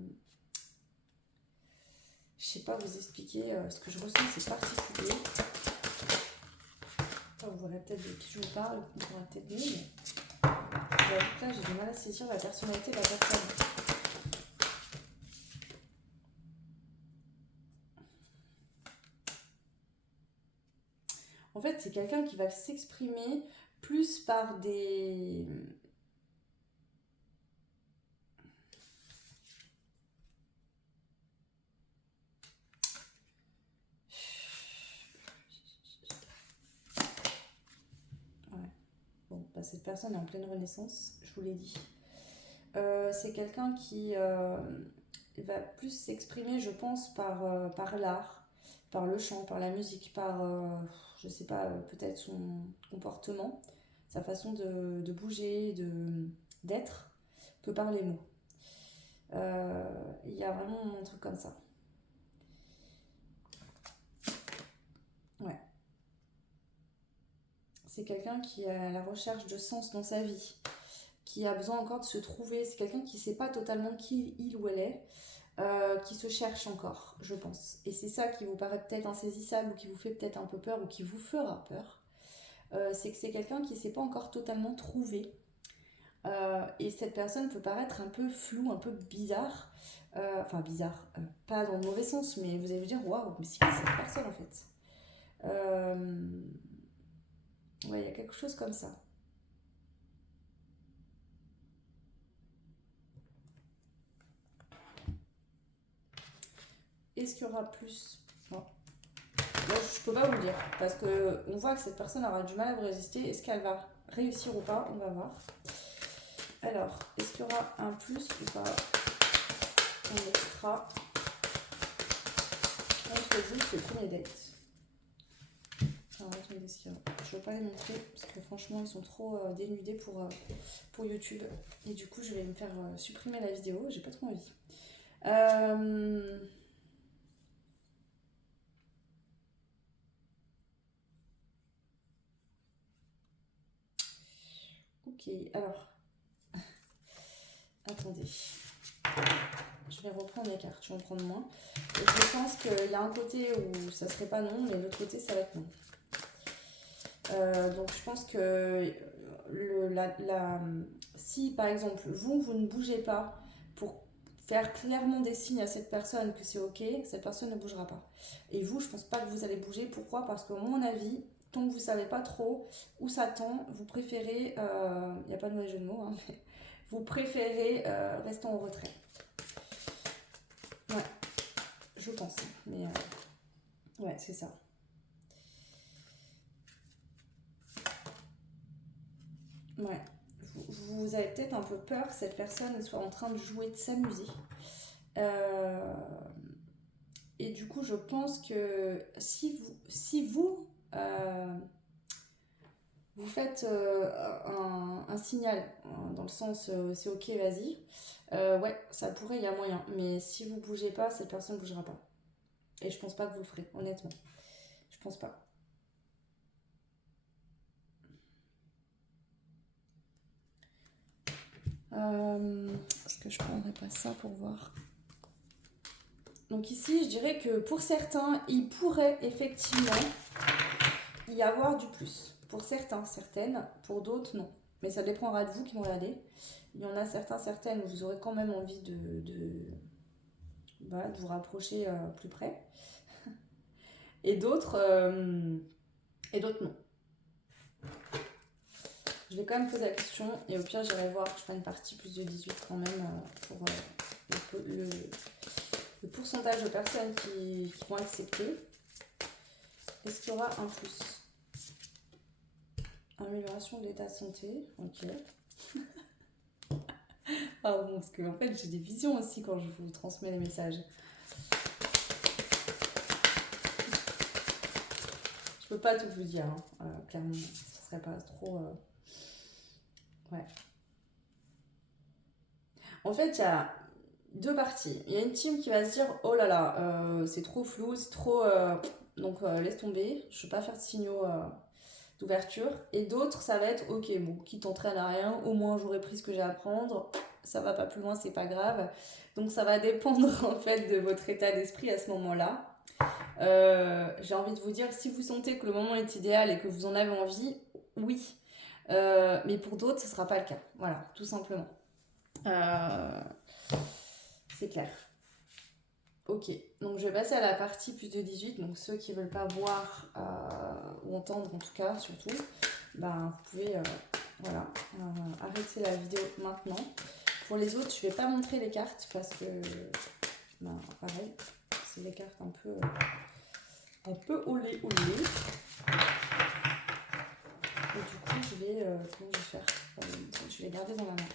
Je sais pas vous expliquer ce que je ressens, c'est particulier. Vous verrez peut-être de qui je vous parle, vous pourrez peut-être mieux, mais j'avoue que là j'ai du mal à saisir la personnalité de la personne. En fait, c'est quelqu'un qui va s'exprimer plus par des. Ouais. Bon, bah, cette personne est en pleine renaissance, je vous l'ai dit. C'est quelqu'un qui va plus s'exprimer, je pense, par l'art, par le chant, par la musique, par, je sais pas, peut-être son comportement, sa façon de bouger, d'être, que par les mots. Il y a vraiment un truc comme ça. Ouais. C'est quelqu'un qui est à la recherche de sens dans sa vie, qui a besoin encore de se trouver. C'est quelqu'un qui ne sait pas totalement qui il ou elle est, qui se cherche encore, je pense. Et c'est ça qui vous paraît peut-être insaisissable ou qui vous fait peut-être un peu peur ou qui vous fera peur. C'est que c'est quelqu'un qui ne s'est pas encore totalement trouvé. Et cette personne peut paraître un peu floue, un peu bizarre. Enfin, bizarre, pas dans le mauvais sens, mais vous allez vous dire waouh, mais c'est qui cette personne en fait? Ouais, il y a quelque chose comme ça. Est-ce qu'il y aura plus? Non. Là, je peux pas vous le dire parce que on voit que cette personne aura du mal à vous résister. Est-ce qu'elle va réussir ou pas? On va voir. Alors, est-ce qu'il y aura un plus ou pas en extra entre vous ce premier date? Alors, attendez, je ne veux pas les montrer parce que franchement, ils sont trop dénudés pour YouTube. Et du coup, je vais me faire supprimer la vidéo. J'ai pas trop envie. Ok, alors, attendez. Je vais reprendre les cartes, je vais en prendre moins. Et je pense qu'il y a un côté où ça serait pas non, mais l'autre côté, ça va être non. Donc je pense que si par exemple vous ne bougez pas pour faire clairement des signes à cette personne que c'est ok, cette personne ne bougera pas. Et vous, je pense pas que vous allez bouger. Pourquoi? Parce que mon avis, tant que vous savez pas trop où ça tend, vous préférez, il n'y a pas de mauvais jeu de mots, hein, mais vous préférez rester en retrait. Ouais, je pense. Mais ouais, c'est ça. Ouais. Vous avez peut-être un peu peur que cette personne soit en train de jouer, de s'amuser. Euh, et du coup, je pense que si vous vous faites un signal, dans le sens c'est ok, vas-y, ouais, ça pourrait, il y a moyen. Mais si vous bougez pas, cette personne ne bougera pas. Et je pense pas que vous le ferez, honnêtement. Je pense pas. Est-ce que je prendrais pas ça pour voir? Donc ici, je dirais que pour certains, il pourrait effectivement y avoir du plus. Pour certains, certaines, pour d'autres, non. Mais ça dépendra de vous qui vont regarder. Il y en a certains, certaines où vous aurez quand même envie voilà, de vous rapprocher plus près. Et d'autres non. Je vais quand même poser la question et au pire, j'irai voir, je ferai une partie plus de 18 quand même pour le pourcentage de personnes qui vont accepter. Est-ce qu'il y aura un plus? Amélioration de l'état de santé, ok. Pardon, parce que en fait, j'ai des visions aussi quand je vous transmets les messages. Je peux pas tout vous dire, hein, clairement, ce serait pas trop... Ouais. En fait, il y a deux parties. Il y a une team qui va se dire oh là là, c'est trop flou, c'est trop. Donc laisse tomber, je ne vais pas faire de signaux d'ouverture. Et d'autres, ça va être ok, bon, qui t'entraîne à rien, au moins j'aurais pris ce que j'ai à apprendre, ça va pas plus loin, c'est pas grave. Donc ça va dépendre en fait de votre état d'esprit à ce moment-là. J'ai envie de vous dire, si vous sentez que le moment est idéal et que vous en avez envie, oui. Mais pour d'autres, ce ne sera pas le cas. Voilà, tout simplement. C'est clair. Ok, donc je vais passer à la partie plus de 18. Donc ceux qui ne veulent pas voir ou entendre en tout cas, surtout, ben, vous pouvez voilà, arrêter la vidéo maintenant. Pour les autres, je ne vais pas montrer les cartes parce que, ben, pareil, c'est des cartes un peu olé. Et du coup, comment je vais faire? Je vais les garder dans la main.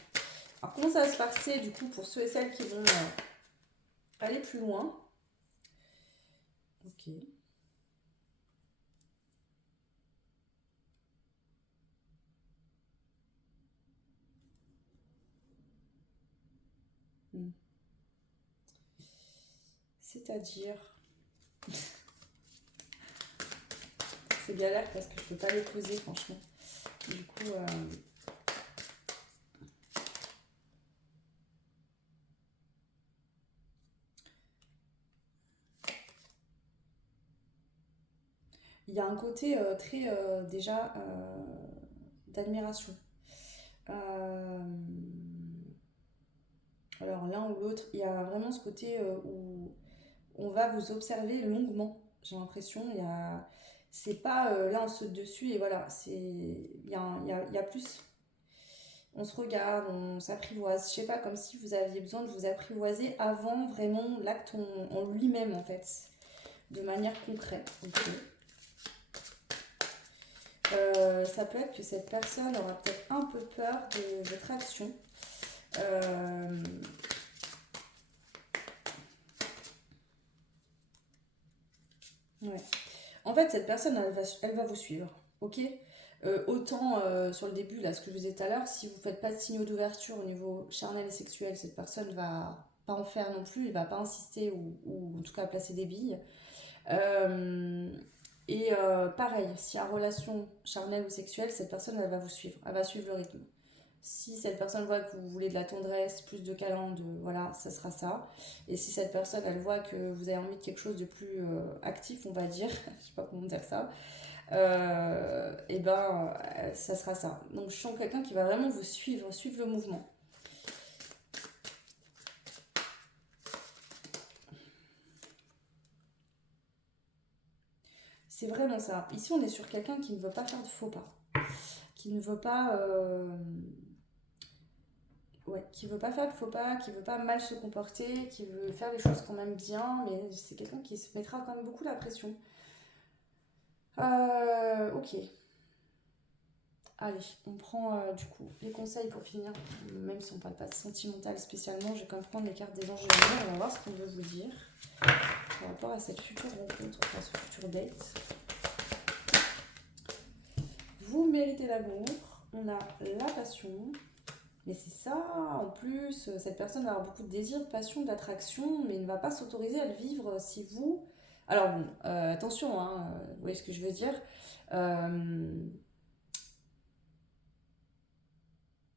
Alors, comment ça va se passer du coup pour ceux et celles qui vont aller plus loin? Ok. C'est-à-dire, c'est galère parce que je peux pas les poser franchement. Du coup, il y a un côté très déjà d'admiration. Alors l'un ou l'autre, il y a vraiment ce côté où on va vous observer longuement. J'ai l'impression, c'est pas là on saute dessus et voilà, il y a plus. On se regarde, on s'apprivoise. Je sais pas, comme si vous aviez besoin de vous apprivoiser avant vraiment l'acte en lui-même en fait, de manière concrète. Okay. Ça peut être que cette personne aura peut-être un peu peur de votre action. Ouais. En fait, cette personne, elle va vous suivre, ok? Autant sur le début, là, ce que je vous disais tout à l'heure, si vous ne faites pas de signaux d'ouverture au niveau charnel et sexuel, cette personne va pas en faire non plus, il va pas insister ou en tout cas placer des billes. Pareil, si en relation charnelle ou sexuelle, cette personne, elle va vous suivre, elle va suivre le rythme. Si cette personne voit que vous voulez de la tendresse, plus de câlins, voilà, ça sera ça. Et si cette personne, elle voit que vous avez envie de quelque chose de plus actif, on va dire, je sais pas comment dire ça, et ben, ça sera ça. Donc je sens quelqu'un qui va vraiment vous suivre le mouvement. C'est vraiment ça. Ici, on est sur quelqu'un qui ne veut pas faire de faux pas, qui ne veut pas... qui veut pas faire de faux pas, qui veut pas mal se comporter, qui veut faire les choses quand même bien, mais c'est quelqu'un qui se mettra quand même beaucoup la pression. Ok. Allez, on prend du coup les conseils pour finir, même si on parle pas de sentimental spécialement, je vais quand même prendre les cartes des anges de lumière, on va voir ce qu'on veut vous dire par rapport à cette future rencontre, à ce futur date. Vous méritez l'amour, on a la passion, mais c'est ça, en plus, cette personne va avoir beaucoup de désir, de passion, d'attraction, mais ne va pas s'autoriser à le vivre si vous... Alors bon, attention, hein, vous voyez ce que je veux dire.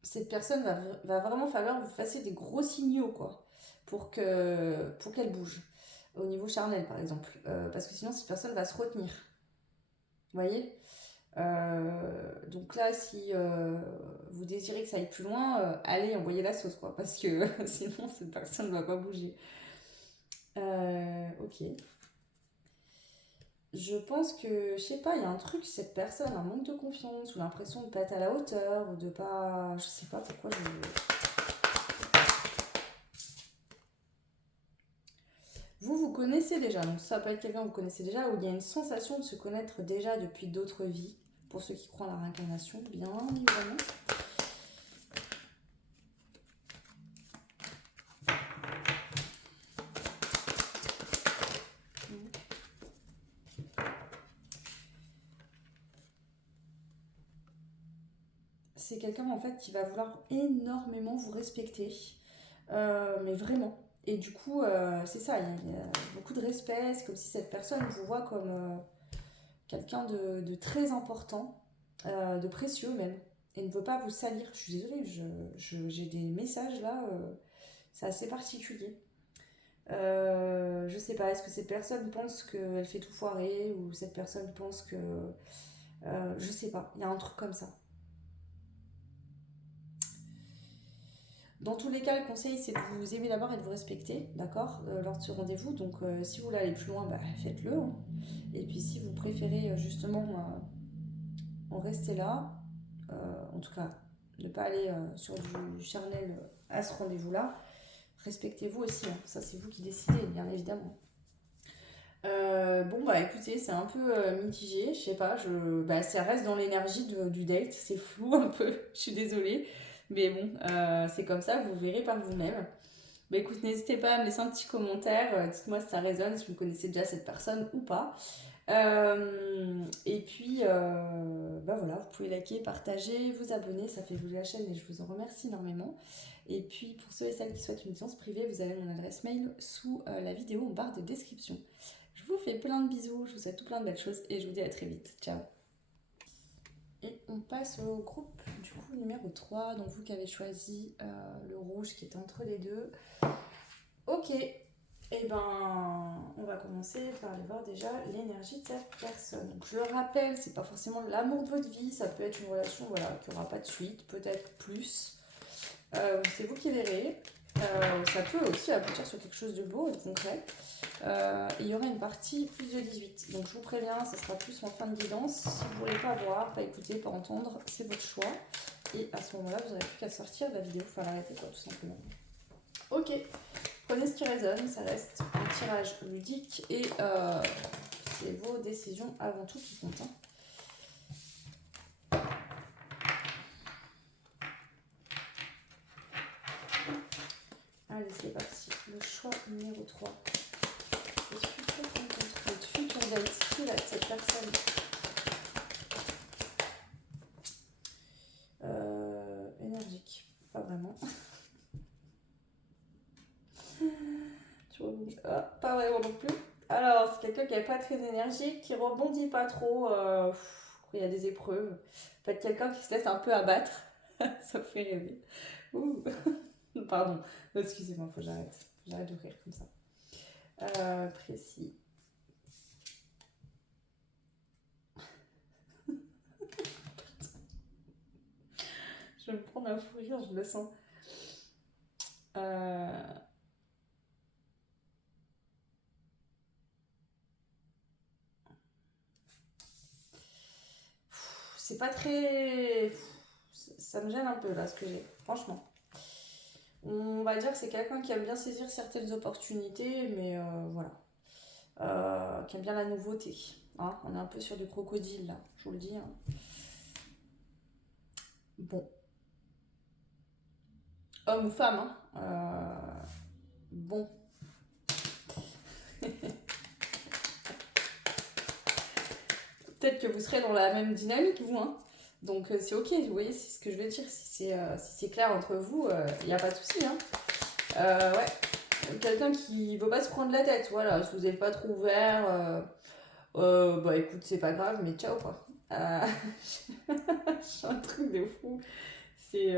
cette personne va vraiment falloir que vous fassiez des gros signaux, quoi, pour qu'elle bouge. Au niveau charnel, par exemple. Parce que sinon, cette personne va se retenir. Vous voyez? Donc là, si vous désirez que ça aille plus loin, allez, envoyez la sauce, quoi. Parce que sinon, cette personne ne va pas bouger. Ok. Je pense que, je sais pas, il y a un truc, cette personne, un manque de confiance, ou l'impression de pas être à la hauteur, ou de pas. Je sais pas pourquoi je. Vous connaissez déjà, donc ça peut être quelqu'un que vous connaissez déjà, où il y a une sensation de se connaître déjà depuis d'autres vies, pour ceux qui croient en la réincarnation, bien évidemment. C'est quelqu'un en fait qui va vouloir énormément vous respecter, mais vraiment. Et du coup, c'est ça, il y a beaucoup de respect, c'est comme si cette personne vous voit comme quelqu'un de très important, de précieux même, et ne veut pas vous salir. Je suis désolée, j'ai des messages là, c'est assez particulier. Je sais pas, est-ce que cette personne pense qu'elle fait tout foirer, ou cette personne pense que. Je sais pas, il y a un truc comme ça. Dans tous les cas, le conseil, c'est de vous aimer d'abord et de vous respecter, d'accord, lors de ce rendez-vous. Donc, si vous voulez aller plus loin, bah, faites-le, hein. Et puis, si vous préférez justement en rester là, en tout cas, ne pas aller sur du charnel à ce rendez-vous-là, respectez-vous aussi, hein. Ça, c'est vous qui décidez, bien évidemment. Bon, bah écoutez, c'est un peu mitigé, je sais pas, bah, ça reste dans l'énergie du date, c'est flou un peu, je suis désolée. Mais bon, c'est comme ça, vous verrez par vous-même. Bah écoute, n'hésitez pas à me laisser un petit commentaire, dites-moi si ça résonne, si vous connaissez déjà cette personne ou pas. Et puis, bah voilà, vous pouvez liker, partager, vous abonner, ça fait bouger la chaîne et je vous en remercie énormément. Et puis, pour ceux et celles qui souhaitent une séance privée, vous avez mon adresse mail sous la vidéo en barre de description. Je vous fais plein de bisous, je vous souhaite tout plein de belles choses et je vous dis à très vite. Ciao. Et on passe au groupe du coup numéro 3, donc vous qui avez choisi le rouge qui est entre les deux. Ok, et ben on va commencer par aller voir déjà l'énergie de cette personne. Donc je le rappelle, c'est pas forcément l'amour de votre vie, ça peut être une relation voilà, qui n'aura pas de suite, peut-être plus. C'est vous qui verrez. Ça peut aussi aboutir sur quelque chose de beau et de concret. Il y aura une partie plus de 18. Donc je vous préviens, ça sera plus en fin de guidance. Si vous ne voulez pas voir, pas écouter, pas entendre, c'est votre choix. Et à ce moment-là, vous n'aurez plus qu'à sortir de la vidéo, il faut l'arrêter quoi, tout simplement. Ok, prenez ce qui résonne, ça reste un tirage ludique et c'est vos décisions avant tout qui comptent, hein. Allez, c'est parti. Le choix numéro 3. Votre futur rencontre, votre futur date, qui va être cette personne? Énergique, pas vraiment. Tu rebondis. Ah, pas vraiment non plus. Alors, c'est quelqu'un qui n'est pas très énergique, qui rebondit pas trop quand il y a des épreuves. Peut-être quelqu'un qui se laisse un peu abattre. Ça me fait rêver. Ouh. Pardon, excusez-moi, faut que j'arrête. J'arrête de rire comme ça. Précis. Je vais me prendre un fou rire, je le sens. C'est pas très. Ça me gêne un peu là ce que j'ai, franchement. On va dire que c'est quelqu'un qui aime bien saisir certaines opportunités, mais voilà. Qui aime bien la nouveauté, hein. On est un peu sur du crocodile là, je vous le dis, hein. Bon. Homme ou femme, hein. Bon. Peut-être que vous serez dans la même dynamique, vous, hein. Donc c'est ok, vous voyez, c'est ce que je veux dire. Si c'est clair entre vous, il n'y a pas de souci, hein. Ouais. Quelqu'un qui veut pas se prendre la tête, voilà. Si vous n'êtes pas trop ouvert, bah écoute, c'est pas grave, mais ciao, quoi. C'est un truc de fou. C'est.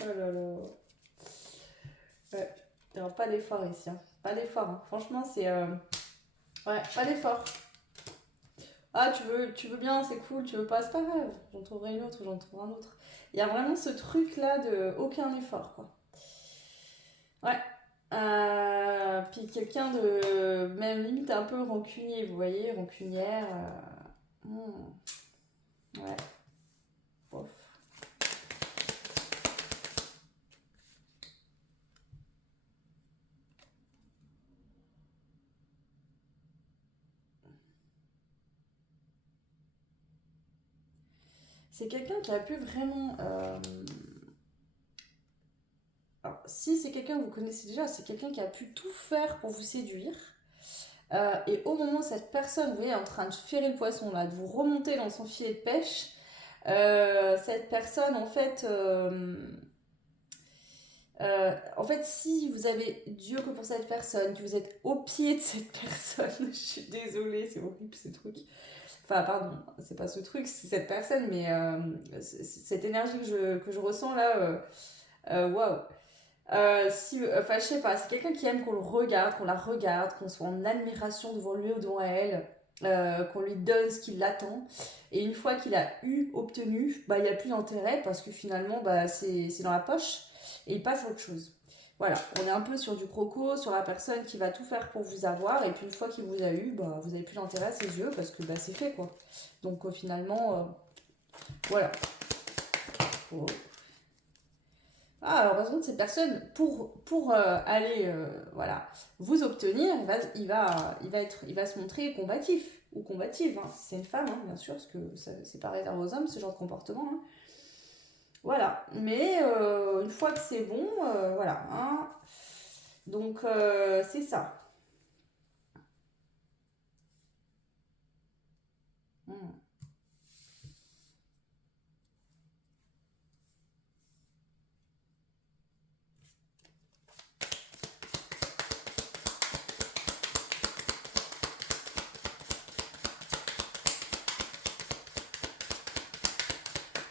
Oh là là. Ouais. Il n'y aura pas d'effort ici, hein. Pas d'effort, hein. Franchement, c'est... Ouais, pas d'effort. Ah, tu veux bien, c'est cool, tu veux pas, c'est pas grave. J'en trouverai une autre, j'en trouverai un autre. Il y a vraiment ce truc-là de aucun effort, quoi. Ouais. Puis quelqu'un de même limite un peu rancunier, vous voyez, rancunière. Ouais, bof. C'est quelqu'un qui a pu vraiment. Alors, si c'est quelqu'un que vous connaissez déjà, c'est quelqu'un qui a pu tout faire pour vous séduire. Et au moment où cette personne, vous voyez, est en train de ferrer le poisson, là, de vous remonter dans son filet de pêche, cette personne, en fait, si vous avez Dieu que pour cette personne, que vous êtes au pied de cette personne, je suis désolée, c'est horrible ce truc. Enfin, pardon, c'est pas ce truc, c'est cette personne, mais cette énergie que je ressens là, waouh. Si, enfin, je sais pas, c'est quelqu'un qui aime qu'on le regarde, qu'on la regarde, qu'on soit en admiration devant lui ou devant elle, qu'on lui donne ce qu'il attend. Et une fois qu'il a obtenu, bah, il n'y a plus d'intérêt parce que finalement, bah, c'est dans la poche et il passe à autre chose. Voilà, on est un peu sur du croco, sur la personne qui va tout faire pour vous avoir, et puis une fois qu'il vous a eu, bah, vous n'avez plus d'intérêt à ses yeux parce que bah, c'est fait quoi. Donc finalement, voilà. Oh. Ah, alors par contre, cette personne, pour aller voilà, vous obtenir, il va se montrer combatif ou combative, hein. Si c'est une femme, hein, bien sûr, parce que c'est pas réservé aux hommes, ce genre de comportement, hein. Voilà, mais une fois que c'est bon, voilà, hein. Donc c'est ça. Hmm.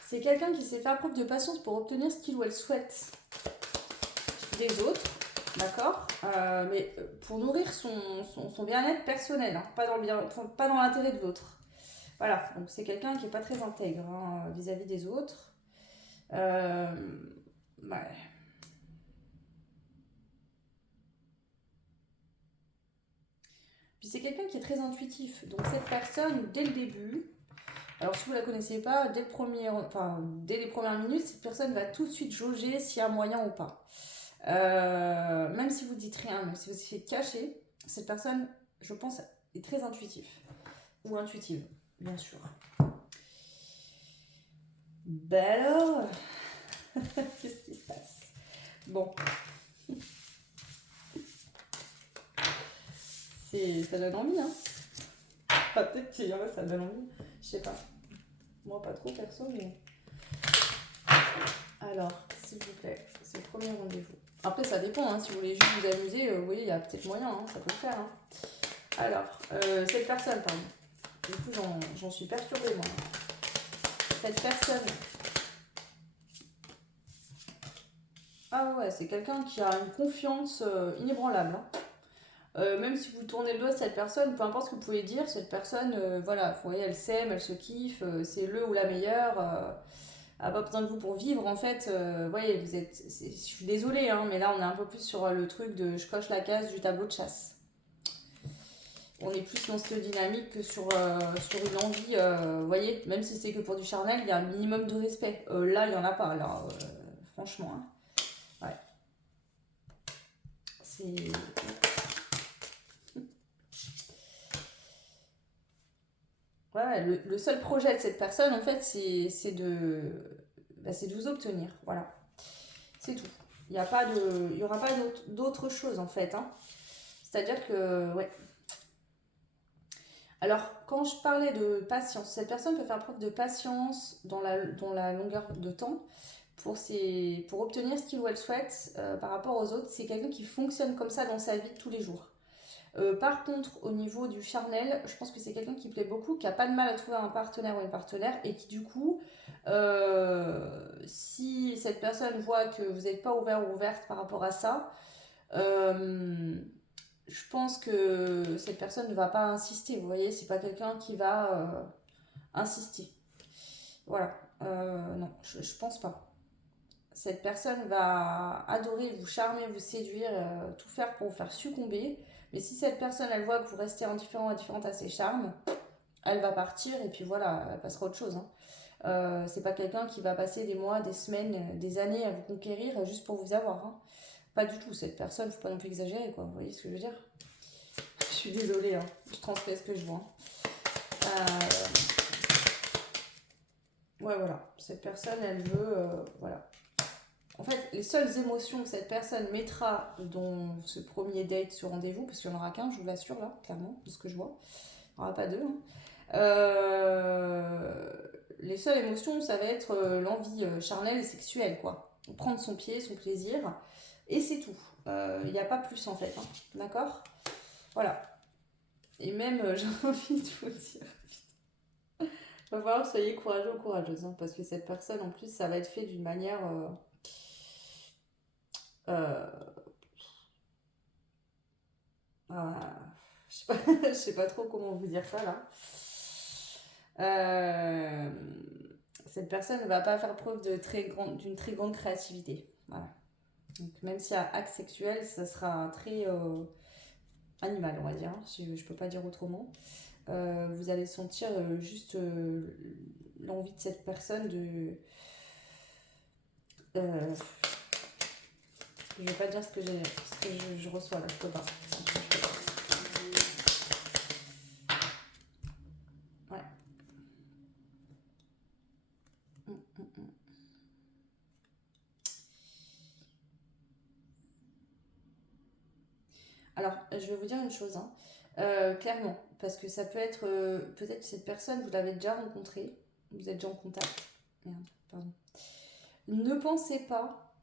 C'est quelqu'un qui sait faire preuve de patience pour obtenir ce qu'il ou elle souhaite des autres, d'accord. Mais pour nourrir son bien-être personnel, hein, pas dans pas dans l'intérêt de l'autre. Voilà, donc c'est quelqu'un qui est pas très intègre, hein, vis-à-vis des autres. Euh, ouais. Puis c'est quelqu'un qui est très intuitif. Donc cette personne, dès le début, alors si vous la connaissez pas, dès les premières minutes, cette personne va tout de suite jauger s'il y a moyen ou pas. Même si vous dites rien, même si vous essayez de cacher, cette personne, je pense, est très intuitive. Ou intuitive, bien sûr. Ben alors, qu'est-ce qui se passe? Bon, ça donne envie, hein. Ah, peut-être qu'il y en a, ça donne envie. Je sais pas. Moi, pas trop perso, mais. Alors, s'il vous plaît, c'est le premier rendez-vous. Après, ça dépend, hein. Si vous voulez juste vous amuser, oui, il y a peut-être moyen, hein, ça peut le faire, hein. Alors, cette personne, pardon. Du coup, j'en suis perturbée, moi. Cette personne. Ah ouais, c'est quelqu'un qui a une confiance inébranlable, hein. Même si vous tournez le dos à cette personne, peu importe ce que vous pouvez dire, cette personne, voilà, vous voyez, elle s'aime, elle se kiffe, c'est le ou la meilleure. A pas besoin de vous pour vivre, en fait. Voyez, je suis désolée, hein, mais là, on est un peu plus sur le truc de je coche la case du tableau de chasse. On est plus dans cette dynamique que sur une envie, vous voyez, même si c'est que pour du charnel, il y a un minimum de respect. Là, il n'y en a pas, là, franchement, hein. Ouais, c'est. Ouais, le seul projet de cette personne, en fait, c'est de vous obtenir. Voilà, c'est tout. Il y aura pas d'autre chose, en fait, hein. C'est-à-dire que, ouais. Alors, quand je parlais de patience, cette personne peut faire preuve de patience dans la longueur de temps pour obtenir ce qu'il ou elle souhaite par rapport aux autres. C'est quelqu'un qui fonctionne comme ça dans sa vie de tous les jours. Par contre, au niveau du charnel, je pense que c'est quelqu'un qui plaît beaucoup, qui a pas de mal à trouver un partenaire ou une partenaire, et qui du coup, si cette personne voit que vous n'êtes pas ouvert ou ouverte par rapport à ça, euh, je pense que cette personne ne va pas insister. Vous voyez, c'est pas quelqu'un qui va insister. Voilà. Non, je pense pas. Cette personne va adorer vous charmer, vous séduire, tout faire pour vous faire succomber. Mais si cette personne, elle voit que vous restez indifférent, indifférente à ses charmes, elle va partir et puis voilà, elle passera à autre chose, hein. C'est pas quelqu'un qui va passer des mois, des semaines, des années à vous conquérir juste pour vous avoir, hein. Pas du tout, cette personne, faut pas non plus exagérer, quoi. Vous voyez ce que je veux dire? Je suis désolée, hein. Je transmets ce que je vois. Ouais, voilà. Cette personne, elle veut. Voilà. En fait, les seules émotions que cette personne mettra dans ce premier date, ce rendez-vous, parce qu'il n'y en aura qu'un, je vous l'assure, là, clairement, de ce que je vois. Il n'y en aura pas deux, hein. Les seules émotions, ça va être l'envie charnelle et sexuelle, quoi. Prendre son pied, son plaisir, et c'est tout. Il n'y a pas plus, en fait, hein. D'accord? Voilà. Et même, j'ai envie de vous dire, il va falloir que vous soyez courageux ou courageuse, hein, parce que cette personne, en plus, ça va être fait d'une manière. Euh, ah, je sais pas, je sais pas trop comment vous dire ça là. Euh, cette personne ne va pas faire preuve d'une très grande créativité. Voilà. Donc, même s'il y a acte sexuel, ça sera très animal, on va dire, hein, si je peux pas dire autrement. Vous allez sentir juste l'envie de cette personne de. Euh, je vais pas dire ce que je reçois là, je peux pas. Ouais. Mm, mm, mm. Alors, je vais vous dire une chose, hein. Clairement, parce que ça peut être, peut-être cette personne, vous l'avez déjà rencontrée, vous êtes déjà en contact. Merde, pardon. Ne pensez pas,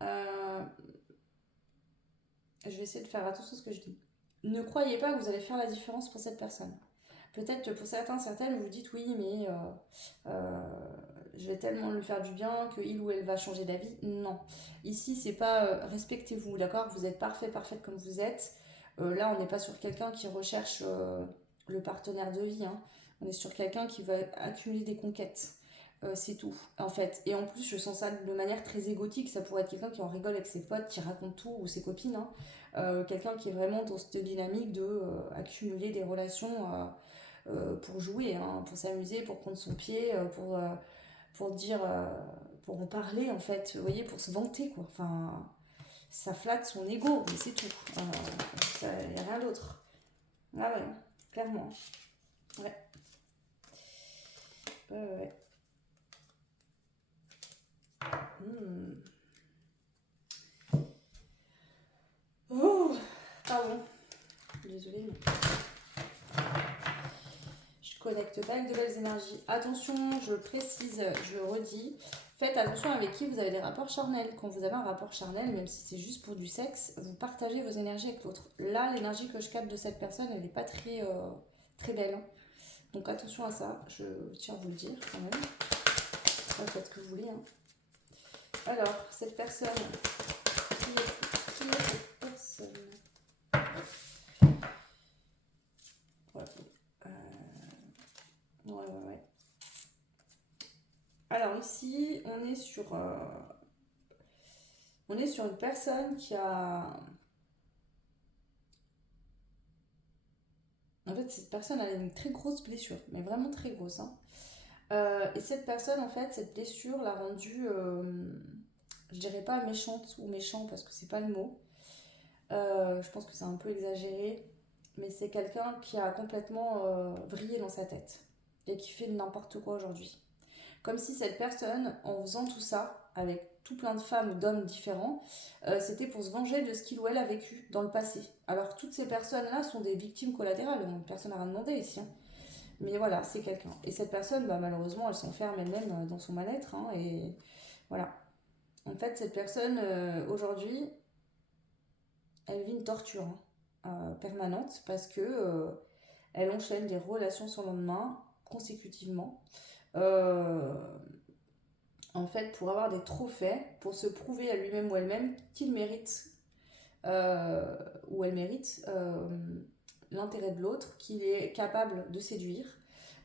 je vais essayer de faire attention à ce que je dis. Ne croyez pas que vous allez faire la différence pour cette personne. Peut-être que pour certains, certaines, vous vous dites oui, mais euh, je vais tellement lui faire du bien que il ou elle va changer d'avis. Non. Ici, c'est pas respectez-vous, d'accord? Vous êtes parfait, parfaite comme vous êtes. Là, on n'est pas sur quelqu'un qui recherche le partenaire de vie, hein. On est sur quelqu'un qui va accumuler des conquêtes. C'est tout, en fait. Et en plus, je sens ça de manière très égotique. Ça pourrait être quelqu'un qui en rigole avec ses potes, qui raconte tout, ou ses copines, hein. Quelqu'un qui est vraiment dans cette dynamique de accumuler des relations pour jouer, hein, pour s'amuser, pour prendre son pied, pour dire, pour en parler en fait, vous voyez, pour se vanter quoi. Enfin, ça flatte son ego, mais c'est tout. Il n'y a rien d'autre. Ah ouais, clairement. Ouais. Ouais. Hmm. Oh, pardon. Désolée, mais je connecte pas avec de belles énergies. Attention, je précise, je le redis, faites attention avec qui vous avez des rapports charnels. Quand vous avez un rapport charnel, même si c'est juste pour du sexe, vous partagez vos énergies avec l'autre. Là, l'énergie que je capte de cette personne, elle n'est pas très, très belle, hein. Donc attention à ça, je tiens à vous le dire quand même. Faites ce que vous voulez, hein. Alors, cette personne, qui est cette personne? Ouais, ouais. Alors ici, on est sur une personne qui a. En fait, cette personne a une très grosse blessure, mais vraiment très grosse, hein. Et cette personne, en fait, cette blessure l'a rendue, je dirais pas méchante ou méchant parce que c'est pas le mot. Je pense que c'est un peu exagéré, mais c'est quelqu'un qui a complètement vrillé dans sa tête et qui fait n'importe quoi aujourd'hui. Comme si cette personne, en faisant tout ça, avec tout plein de femmes ou d'hommes différents, c'était pour se venger de ce qu'il ou elle a vécu dans le passé. Alors toutes ces personnes-là sont des victimes collatérales, donc personne n'a rien demandé ici, hein. Mais voilà, c'est quelqu'un. Et cette personne, bah, malheureusement, elle s'enferme elle-même dans son mal-être, hein, et voilà. En fait, cette personne, aujourd'hui, elle vit une torture, hein. permanente parce que elle enchaîne des relations sans lendemain consécutivement. Euh, En fait, pour avoir des trophées, pour se prouver à lui-même ou elle-même qu'il mérite euh, ou elle mérite l'intérêt de l'autre, qu'il est capable de séduire.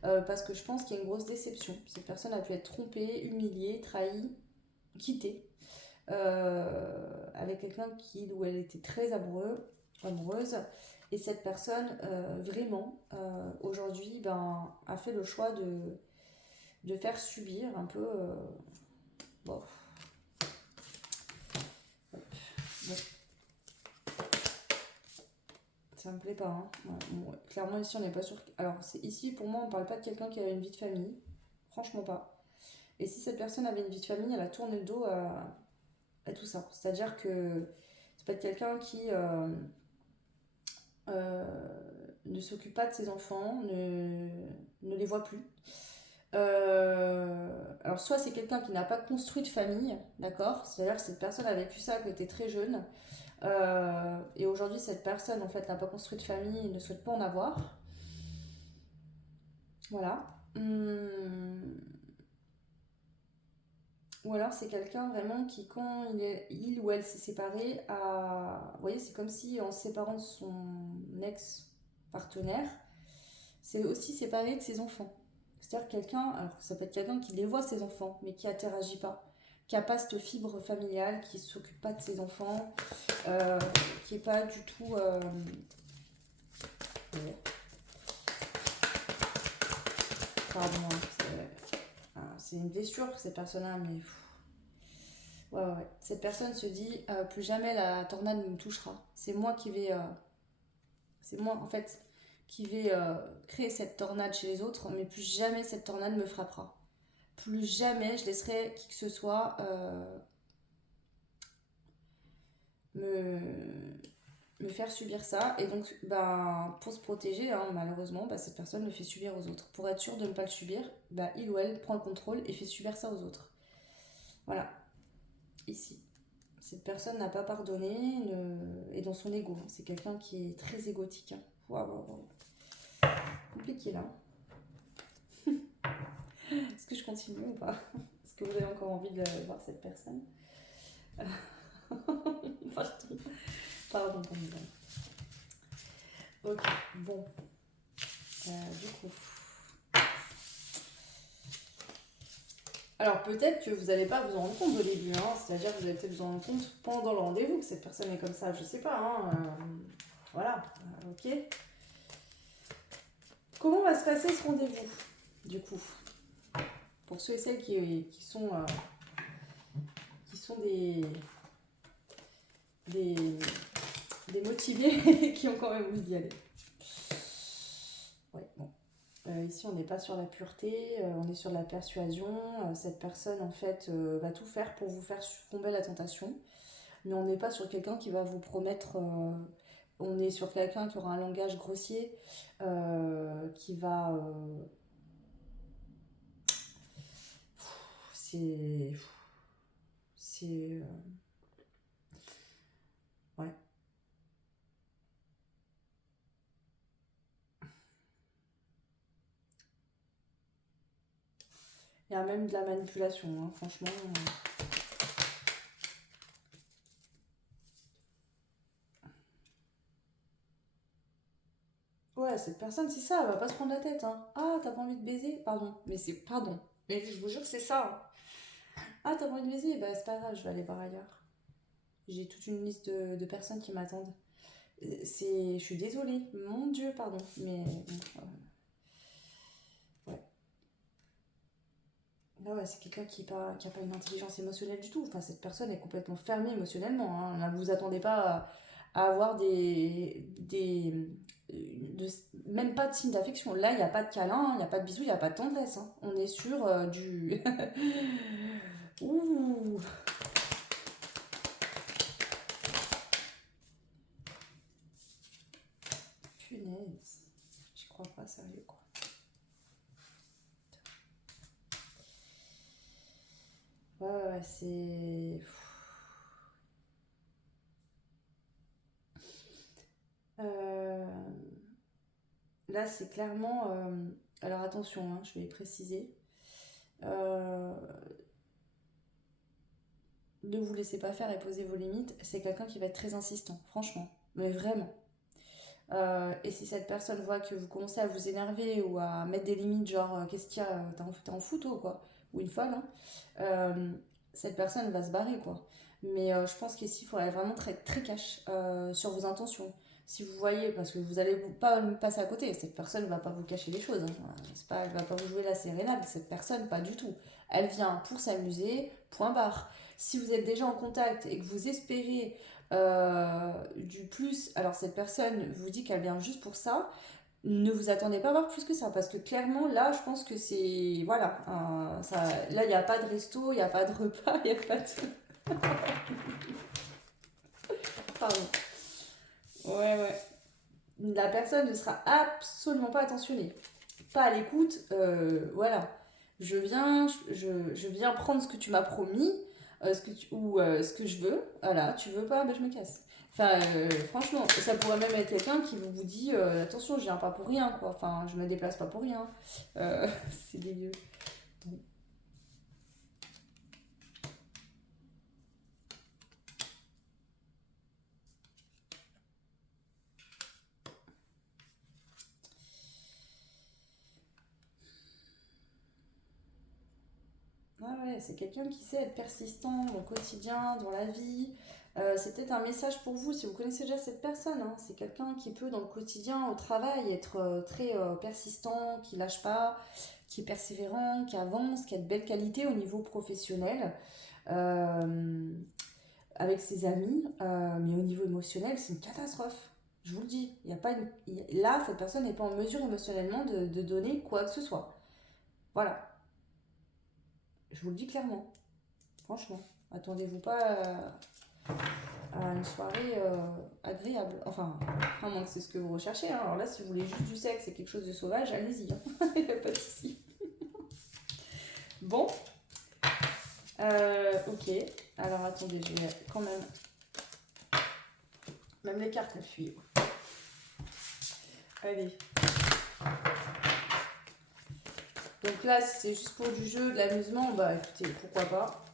Parce que je pense qu'il y a une grosse déception. Cette personne a pu être trompée, humiliée, trahie, quittée avec quelqu'un qui ou elle était très amoureuse. Et cette personne, vraiment, aujourd'hui, ben, a fait le choix de faire subir un peu. Bon, bon, ça me plaît pas. Hein. Ouais, bon, clairement, ici, on n'est pas sûr. Alors, ici, pour moi, on parle pas de quelqu'un qui a une vie de famille. Franchement, pas. Et si cette personne avait une vie de famille, elle a tourné le dos à tout ça. C'est-à-dire que c'est peut être quelqu'un qui euh, ne s'occupe pas de ses enfants, ne les voit plus. Alors soit c'est quelqu'un qui n'a pas construit de famille, d'accord? C'est-à-dire que cette personne a vécu ça quand elle était très jeune. Et aujourd'hui cette personne en fait n'a pas construit de famille et ne souhaite pas en avoir. Voilà. Ou alors c'est quelqu'un vraiment qui quand il ou elle s'est séparé Vous voyez, c'est comme si en se séparant de son ex-partenaire, c'est aussi séparé de ses enfants. C'est-à-dire quelqu'un, alors ça peut être quelqu'un qui les voit ses enfants, mais qui interagit pas, qui n'a pas cette fibre familiale, qui ne s'occupe pas de ses enfants, euh, qui n'est pas du tout... pardon, hein, c'est une blessure cette personne-là, mais... Ouais, ouais, ouais. Cette personne se dit, plus jamais la tornade ne me touchera. C'est moi qui vais... c'est moi, en fait, qui vais créer cette tornade chez les autres, mais plus jamais cette tornade me frappera. Plus jamais je laisserai qui que ce soit me, me faire subir ça. Et donc, bah, pour se protéger, hein, malheureusement, bah, cette personne le fait subir aux autres. Pour être sûr de ne pas le subir, bah, il ou elle prend le contrôle et fait subir ça aux autres. Voilà, ici. Cette personne n'a pas pardonné et dans son ego. C'est quelqu'un qui est très égotique. Hein. Waouh, waouh, waouh. Compliqué là. Est-ce que je continue ou pas? Est-ce que vous avez encore envie de voir cette personne? Pardon. Pardon pour mes amis. Ok, bon. Du coup. Alors peut-être que vous n'allez pas vous en rendre compte au début, hein. C'est-à-dire que vous allez peut-être vous en rendre compte pendant le rendez-vous que cette personne est comme ça, je sais pas. Hein. Voilà, ok. Comment va se passer ce rendez-vous, du coup? Pour ceux et celles qui sont des, des motivés qui ont quand même envie d'y aller. Ouais, bon. Ici, on n'est pas sur la pureté, on est sur la persuasion. Cette personne, en fait, va tout faire pour vous faire succomber à la tentation. Mais on n'est pas sur quelqu'un qui va vous promettre. On est sur quelqu'un qui aura un langage grossier, qui va. C'est. C'est. Ouais. Il y a même de la manipulation, hein, franchement. Ouais, cette personne, c'est ça, elle va pas se prendre la tête. Hein. Ah, t'as pas envie de baiser? Pardon. Mais c'est. Pardon. Mais je vous jure que c'est ça. Hein. Ah, t'as pas envie de baiser? Bah, c'est pas grave, je vais aller voir ailleurs. J'ai toute une liste de personnes qui m'attendent. Je suis désolée, mon Dieu, pardon, mais ouais. Là, ouais, c'est quelqu'un qui a pas une intelligence émotionnelle du tout. Enfin, cette personne est complètement fermée émotionnellement. Hein. Là, vous attendez pas à avoir de- même pas de signe d'affection. Là, il n'y a pas de câlin, il n'y a pas de bisous, il n'y a pas de tendresse. Hein. On est sur du. Ouh. Punaise. J'y crois pas, sérieux, quoi. Ouais, ouais, ouais, c'est. Euh, Là, c'est clairement... alors attention, hein, je vais préciser. Euh, Ne vous laissez pas faire et posez vos limites. C'est quelqu'un qui va être très insistant, franchement. Mais vraiment. Et si cette personne voit que vous commencez à vous énerver ou à mettre des limites, genre qu'est-ce qu'il y a, t'es en photo quoi, ou une folle, hein, euh, cette personne va se barrer quoi. Mais je pense qu'ici il faudrait vraiment très, très cash sur vos intentions. Si vous voyez, parce que vous allez pas passer à côté, cette personne ne va pas vous cacher les choses. Hein. C'est pas, elle va pas vous jouer la sérénade, cette personne, pas du tout. Elle vient pour s'amuser, point barre. Si vous êtes déjà en contact et que vous espérez du plus, alors cette personne vous dit qu'elle vient juste pour ça, ne vous attendez pas à voir plus que ça, parce que clairement, là, je pense que c'est... Voilà, ça, là, il n'y a pas de resto, il n'y a pas de repas, il n'y a pas de... Pardon. Ouais, ouais. La personne ne sera absolument pas attentionnée. Pas à l'écoute, voilà. Je viens prendre ce que tu m'as promis, ce que je veux. Voilà, tu veux pas, ben je me casse. Enfin, franchement, ça pourrait même être quelqu'un qui vous dit attention, je viens pas pour rien, quoi. Enfin, je me déplace pas pour rien. C'est dégueu. Ah ouais, c'est quelqu'un qui sait être persistant dans le quotidien, dans la vie. C'est peut-être un message pour vous si vous connaissez déjà cette personne. Hein. C'est quelqu'un qui peut, dans le quotidien, au travail, être très persistant, qui lâche pas, qui est persévérant, qui avance, qui a de belles qualités au niveau professionnel, euh, avec ses amis. Mais au niveau émotionnel, c'est une catastrophe. Je vous le dis. Il y a pas Là, cette personne n'est pas en mesure émotionnellement de donner quoi que ce soit. Voilà. Je vous le dis clairement. Franchement, attendez-vous pas à une soirée agréable. Enfin, à moins que c'est ce que vous recherchez. Hein. Alors là, si vous voulez juste du sexe et quelque chose de sauvage, allez-y. Hein. Il n'y a pas de souci. Bon, ok. Alors attendez, je vais quand même. Même les cartes, elles fuient. Allez. Donc là, si c'est juste pour du jeu, de l'amusement, bah écoutez, pourquoi pas.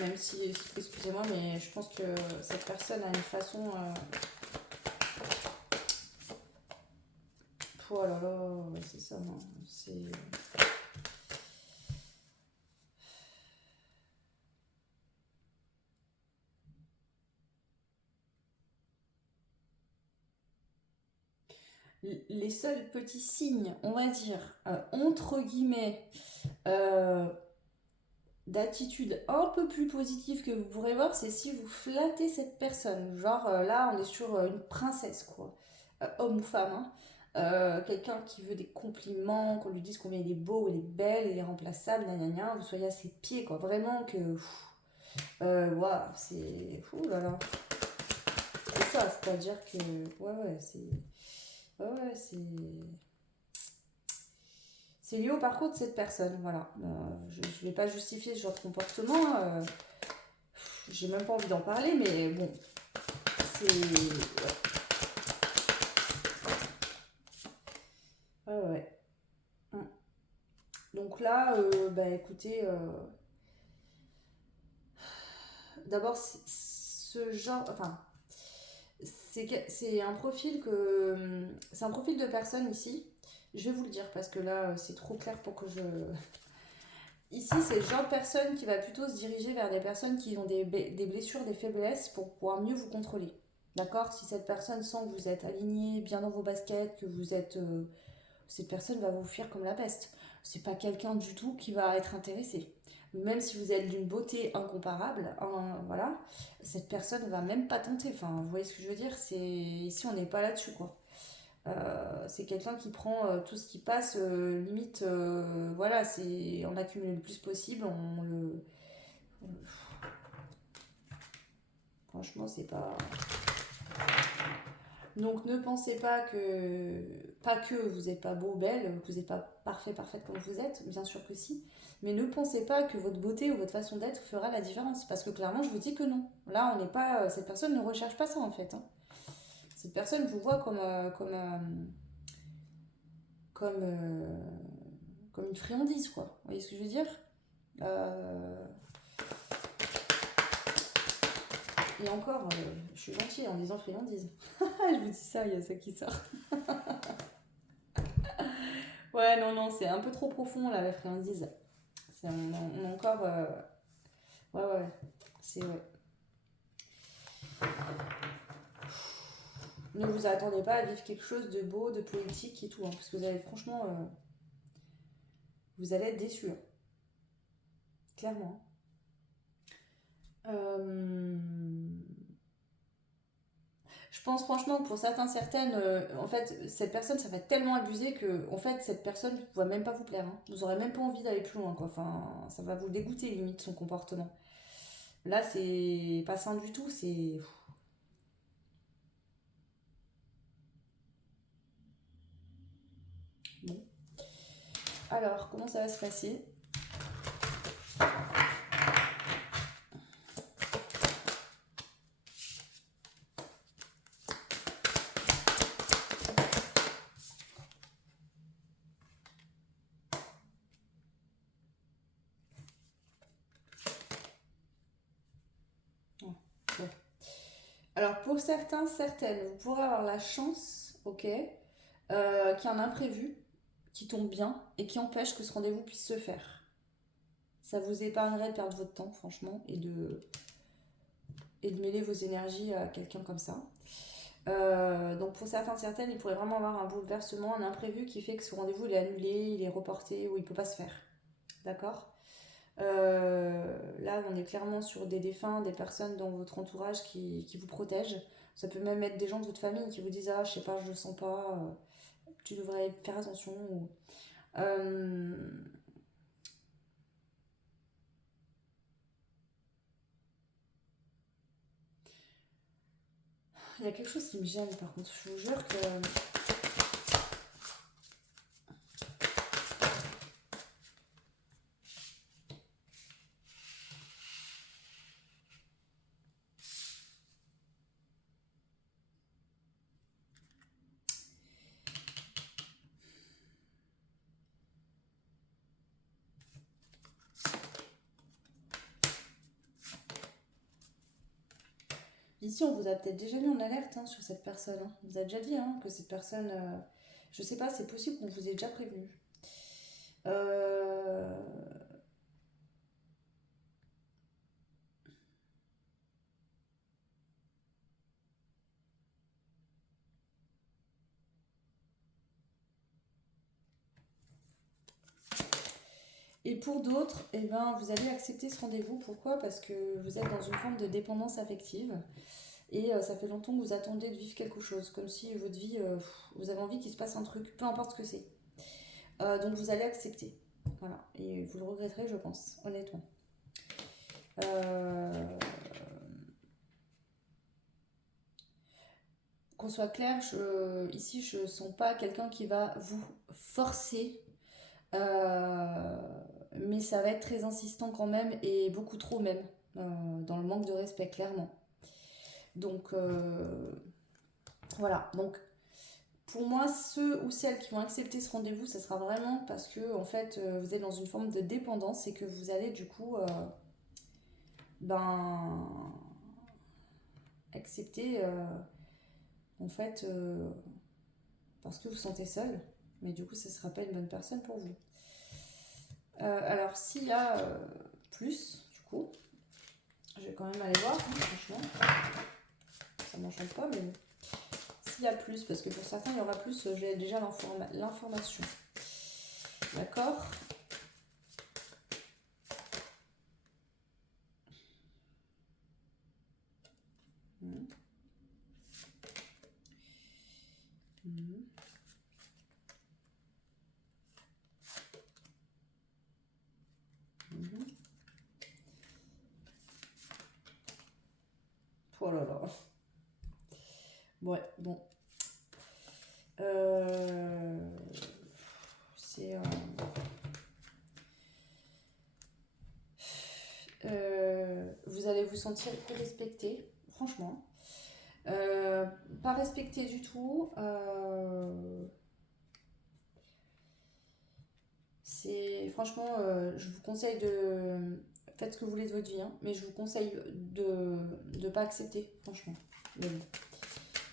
Même si, excusez-moi, mais je pense que cette personne a une façon. Oh là là, ouais, c'est ça, non. C'est. Les seuls petits signes, on va dire, entre guillemets, euh, d'attitude un peu plus positive que vous pourrez voir, c'est si vous flattez cette personne. Genre là, on est sur une princesse, quoi. Homme ou femme, hein. Quelqu'un qui veut des compliments, qu'on lui dise combien il est beau, il est belle, il est remplaçable, gna gna gna, vous soyez à ses pieds, quoi. Vraiment que. Waouh, c'est. Ouh là là. C'est ça, c'est-à-dire que. Ouais, ouais, c'est. Ouais, ouais, c'est lié au parcours de cette personne, voilà. Je ne vais pas justifier ce genre de comportement, j'ai même pas envie d'en parler, mais bon, c'est... Ouais, ouais, ouais. Hum. Donc là, bah écoutez, d'abord, ce genre... Enfin, c'est un profil que... C'est un profil de personne ici. Je vais vous le dire parce que là, c'est trop clair pour que je... Ici, c'est le genre de personne qui va plutôt se diriger vers des personnes qui ont des blessures, des faiblesses pour pouvoir mieux vous contrôler. D'accord. Si cette personne sent que vous êtes aligné, bien dans vos baskets, que vous êtes... cette personne va vous fuir comme la peste. C'est pas quelqu'un du tout qui va être intéressé. Même si vous êtes d'une beauté incomparable, hein, voilà, cette personne va même pas tenter. Enfin, vous voyez ce que je veux dire. Ici, on n'est pas là-dessus, quoi. C'est quelqu'un qui prend tout ce qui passe, limite, voilà, c'est on accumule le plus possible, franchement, c'est pas. Donc ne pensez pas que vous n'êtes pas beau, belle, que vous n'êtes pas parfait, parfaite comme vous êtes, bien sûr que si, mais ne pensez pas que votre beauté ou votre façon d'être fera la différence, parce que clairement, je vous dis que non. Là, on n'est pas, cette personne ne recherche pas ça en fait. Hein. Cette personne vous voit comme, euh, comme une friandise, quoi. Vous voyez ce que je veux dire? Euh, et encore, je suis gentille en disant friandise. Je vous dis ça, il y a ça qui sort. Ouais, non, non, c'est un peu trop profond, là, la friandise. On a encore... ouais, ouais, c'est... Ouais. Ne vous attendez pas à vivre quelque chose de beau, de poétique et tout, hein, parce que vous allez, franchement, vous allez être déçus, hein, clairement. Euh, Je pense franchement que pour certaines, en fait, cette personne, ça va être tellement abusé que, en fait, cette personne ne va même pas vous plaire, hein. Vous aurez même pas envie d'aller plus loin, quoi. Enfin, ça va vous dégoûter, limite, son comportement. Là, c'est pas sain du tout, c'est... Bon. Alors, comment ça va se passer? Ouais, bon. Alors, pour certains, certaines, vous pourrez avoir la chance, ok, qu'il y ait un imprévu qui tombe bien et qui empêche que ce rendez-vous puisse se faire. Ça vous épargnerait de perdre votre temps, franchement, et de mêler vos énergies à quelqu'un comme ça. Donc pour certains, certaines, il pourrait vraiment avoir un bouleversement, un imprévu qui fait que ce rendez-vous il est annulé, il est reporté ou il peut pas se faire. D'accord. Là, on est clairement sur des défunts, des personnes dans votre entourage qui vous protègent. Ça peut même être des gens de votre famille qui vous disent ah je sais pas, je le sens pas, tu devrais faire attention. Euh, Il y a quelque chose qui me gêne par contre. Je vous jure que ici, on vous a peut-être déjà mis en alerte hein, sur cette personne, hein. On vous a déjà dit hein, que cette personne, je sais pas, c'est possible qu'on vous ait déjà prévenu. Euh, Et pour d'autres, eh ben, vous allez accepter ce rendez-vous. Pourquoi? Parce que vous êtes dans une forme de dépendance affective et ça fait longtemps que vous attendez de vivre quelque chose, comme si votre vie, vous avez envie qu'il se passe un truc, peu importe ce que c'est. Donc vous allez accepter. Voilà. Et vous le regretterez, je pense, honnêtement. Euh, Qu'on soit clair, ici, je ne sens pas quelqu'un qui va vous forcer. Euh, mais ça va être très insistant quand même et beaucoup trop même, dans le manque de respect, clairement. Donc voilà. Donc pour moi, ceux ou celles qui vont accepter ce rendez-vous, ça sera vraiment parce que en fait, vous êtes dans une forme de dépendance et que vous allez du coup, ben, accepter en fait parce que vous vous sentez seul. Mais du coup, ça ne sera pas une bonne personne pour vous. Alors, s'il y a plus, du coup, je vais quand même aller voir, hein, franchement. Ça m'enchante pas, mais s'il y a plus, parce que pour certains, il y aura plus, j'ai déjà l'information. D'accord. Mhm. Mhm. Mhm. Oh là là. Ouais, bon. Euh, c'est. Vous allez vous sentir respecté, franchement. Pas respecté du tout. C'est franchement, je vous conseille de faites ce que vous voulez de votre vie, hein, mais je vous conseille de pas accepter, franchement. Mais bon,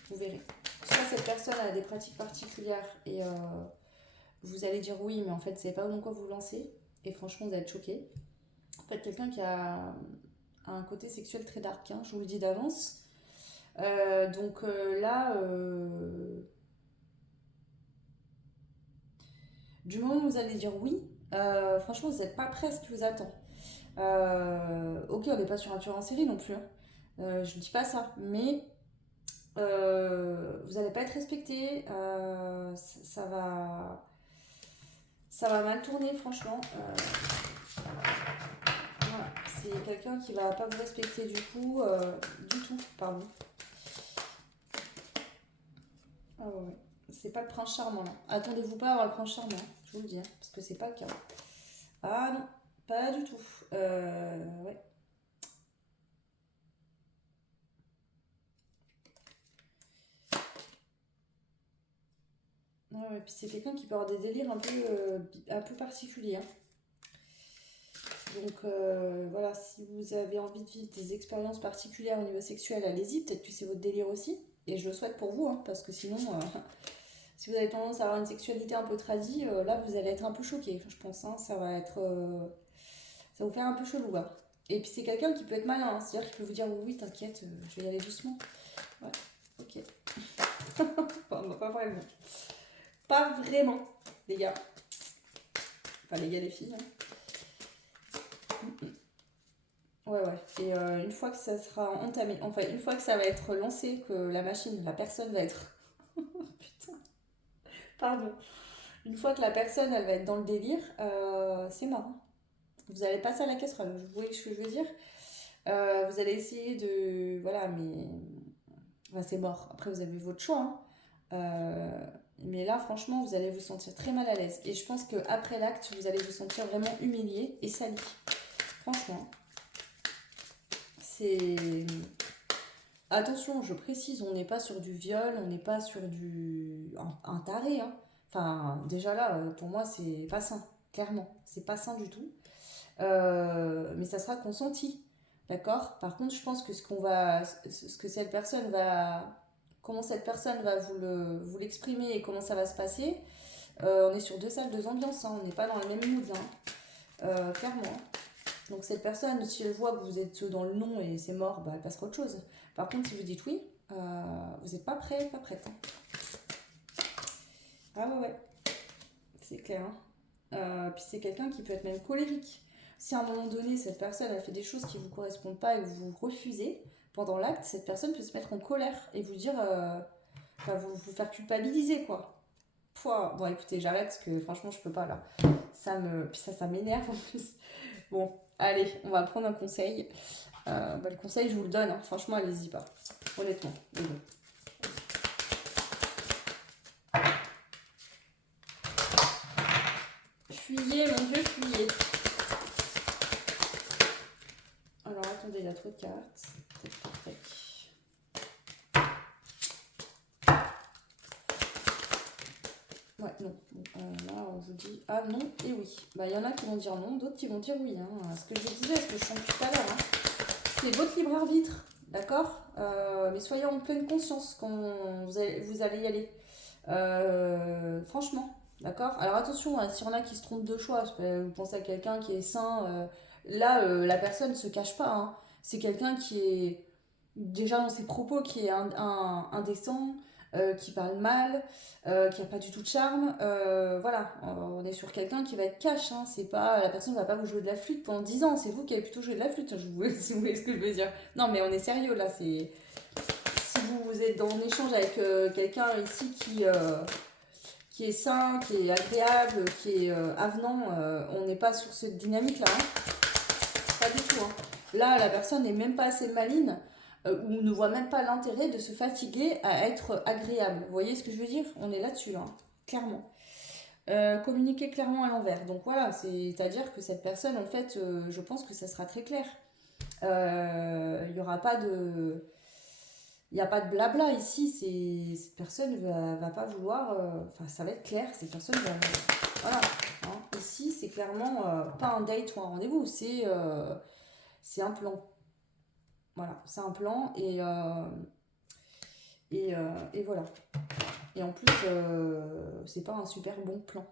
vous verrez. Soit cette personne a des pratiques particulières et vous allez dire oui, mais en fait, vous savez pas dans quoi vous lancez. Et franchement, vous allez être choqué. En fait, quelqu'un qui a un côté sexuel très dark, hein, je vous le dis d'avance. Là, du moment où vous allez dire oui, franchement, vous n'êtes pas prêt à ce qui vous attend. Ok, on n'est pas sur un tueur en série non plus, hein. Je ne dis pas ça, mais vous n'allez pas être respecté. Ça va mal tourner, franchement. Voilà. C'est quelqu'un qui va pas vous respecter du tout, pardon. Ah ouais, ouais. C'est pas le prince charmant là. Attendez-vous pas à avoir le prince charmant, hein, je vous le dis, hein, parce que c'est pas le cas. Ah non, pas du tout. Ouais. Ouais, ouais, puis c'est quelqu'un qui peut avoir des délires un peu particuliers, hein. Voilà, si vous avez envie de vivre des expériences particulières au niveau sexuel, allez-y, peut-être que c'est votre délire aussi. Et je le souhaite pour vous, hein, parce que sinon, si vous avez tendance à avoir une sexualité un peu tradie, là vous allez être un peu choqué, je pense, hein. Ça va vous faire un peu chelou, hein. Et puis c'est quelqu'un qui peut être malin, hein, c'est-à-dire qu'il peut vous dire oui, oui, t'inquiète, je vais y aller doucement. Ouais, ok. Enfin, non, pas vraiment. Pas vraiment, les gars. Enfin, les gars, les filles, hein. Ouais, ouais. Et une fois que ça sera entamé, enfin, une fois que ça va être lancé, que la personne va être. Putain, pardon. Une fois que la personne, elle va être dans le délire, c'est mort, hein. Vous allez passer à la casserole, vous voyez ce que je veux dire? Vous allez essayer de. Voilà, mais. Enfin, c'est mort. Après, vous avez votre choix, hein. Euh, mais là, franchement, vous allez vous sentir très mal à l'aise. Et je pense qu'après l'acte, vous allez vous sentir vraiment humilié et sali. Franchement, c'est. Attention, je précise, on n'est pas sur du viol, on n'est pas sur un taré, hein. Enfin, déjà là, pour moi, c'est pas sain, clairement. C'est pas sain du tout. Mais ça sera consenti, d'accord? Par contre, je pense que ce que cette personne va, comment cette personne va vous l'exprimer et comment ça va se passer, on est sur deux salles, deux ambiances, hein, on n'est pas dans le même mood, hein, clairement. Donc cette personne, si elle voit que vous êtes dans le non et c'est mort, bah, elle passera à autre chose. Par contre, si vous dites oui, vous n'êtes pas prêt, pas prête, hein. Ah ouais, ouais, c'est clair, hein. Puis c'est quelqu'un qui peut être même colérique. Si à un moment donné, cette personne a fait des choses qui ne vous correspondent pas et que vous refusez, pendant l'acte, cette personne peut se mettre en colère et vous dire, enfin, vous faire culpabiliser, quoi. Pouah. Bon, écoutez, j'arrête parce que franchement, je peux pas là. Puis ça m'énerve en plus. Bon, allez, on va prendre un conseil. Le conseil, je vous le donne, hein. Franchement, allez-y pas. Honnêtement, les deux. Fuyez, mon dieu, fuyez. Alors attendez, il y a trop de cartes. Tac. Ouais, non. Là, on vous dit ah non et oui. Bah, il y en a qui vont dire non, d'autres qui vont dire oui, hein. Ce que je vous disais, ce que je chante tout à l'heure, hein. C'est votre libre arbitre, d'accord? Mais soyez en pleine conscience quand vous allez y aller. Franchement, d'accord? Alors attention, hein, s'il y en a qui se trompent de choix, vous pensez à quelqu'un qui est sain, là, la personne ne se cache pas, hein. C'est quelqu'un qui est déjà dans ses propos, qui est indécent, qui parle mal, qui a pas du tout de charme. Voilà, on est sur quelqu'un qui va être cash, hein. C'est pas, la personne ne va pas vous jouer de la flûte pendant 10 ans, c'est vous qui avez plutôt joué de la flûte, si vous voyez ce que je veux dire. Non, mais on est sérieux là, c'est. Si vous êtes en échange avec quelqu'un ici qui est sain, qui est agréable, qui est avenant, on n'est pas sur cette dynamique-là, hein. Pas du tout, hein. Là, la personne n'est même pas assez maligne ou ne voit même pas l'intérêt de se fatiguer à être agréable. Vous voyez ce que je veux dire? On est là-dessus, hein, clairement. Communiquer clairement à l'envers. Donc voilà, c'est-à-dire que cette personne, en fait, je pense que ça sera très clair. Il n'y aura pas de Il n'y a pas de blabla ici, cette personne va pas vouloir. Enfin, ça va être clair, cette personne va. Voilà. Hein. Ici, c'est clairement pas un date ou un rendez-vous, c'est un plan. Voilà, c'est un plan et voilà. Et en plus, c'est pas un super bon plan.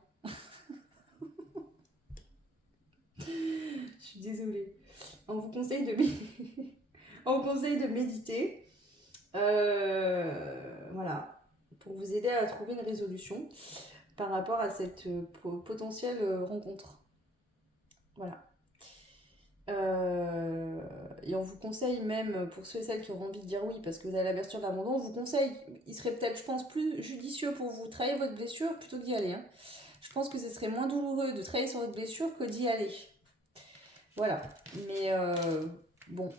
Je suis désolée. On vous conseille de, on vous conseille de méditer. Voilà, pour vous aider à trouver une résolution par rapport à cette potentielle rencontre. Voilà. Et on vous conseille même, pour ceux et celles qui auront envie de dire oui, parce que vous avez l'aversion de l'abandon, on vous conseille, il serait peut-être, je pense, plus judicieux pour vous travailler votre blessure plutôt que d'y aller. Hein. Je pense que ce serait moins douloureux de travailler sur votre blessure que d'y aller. Voilà. Mais bon,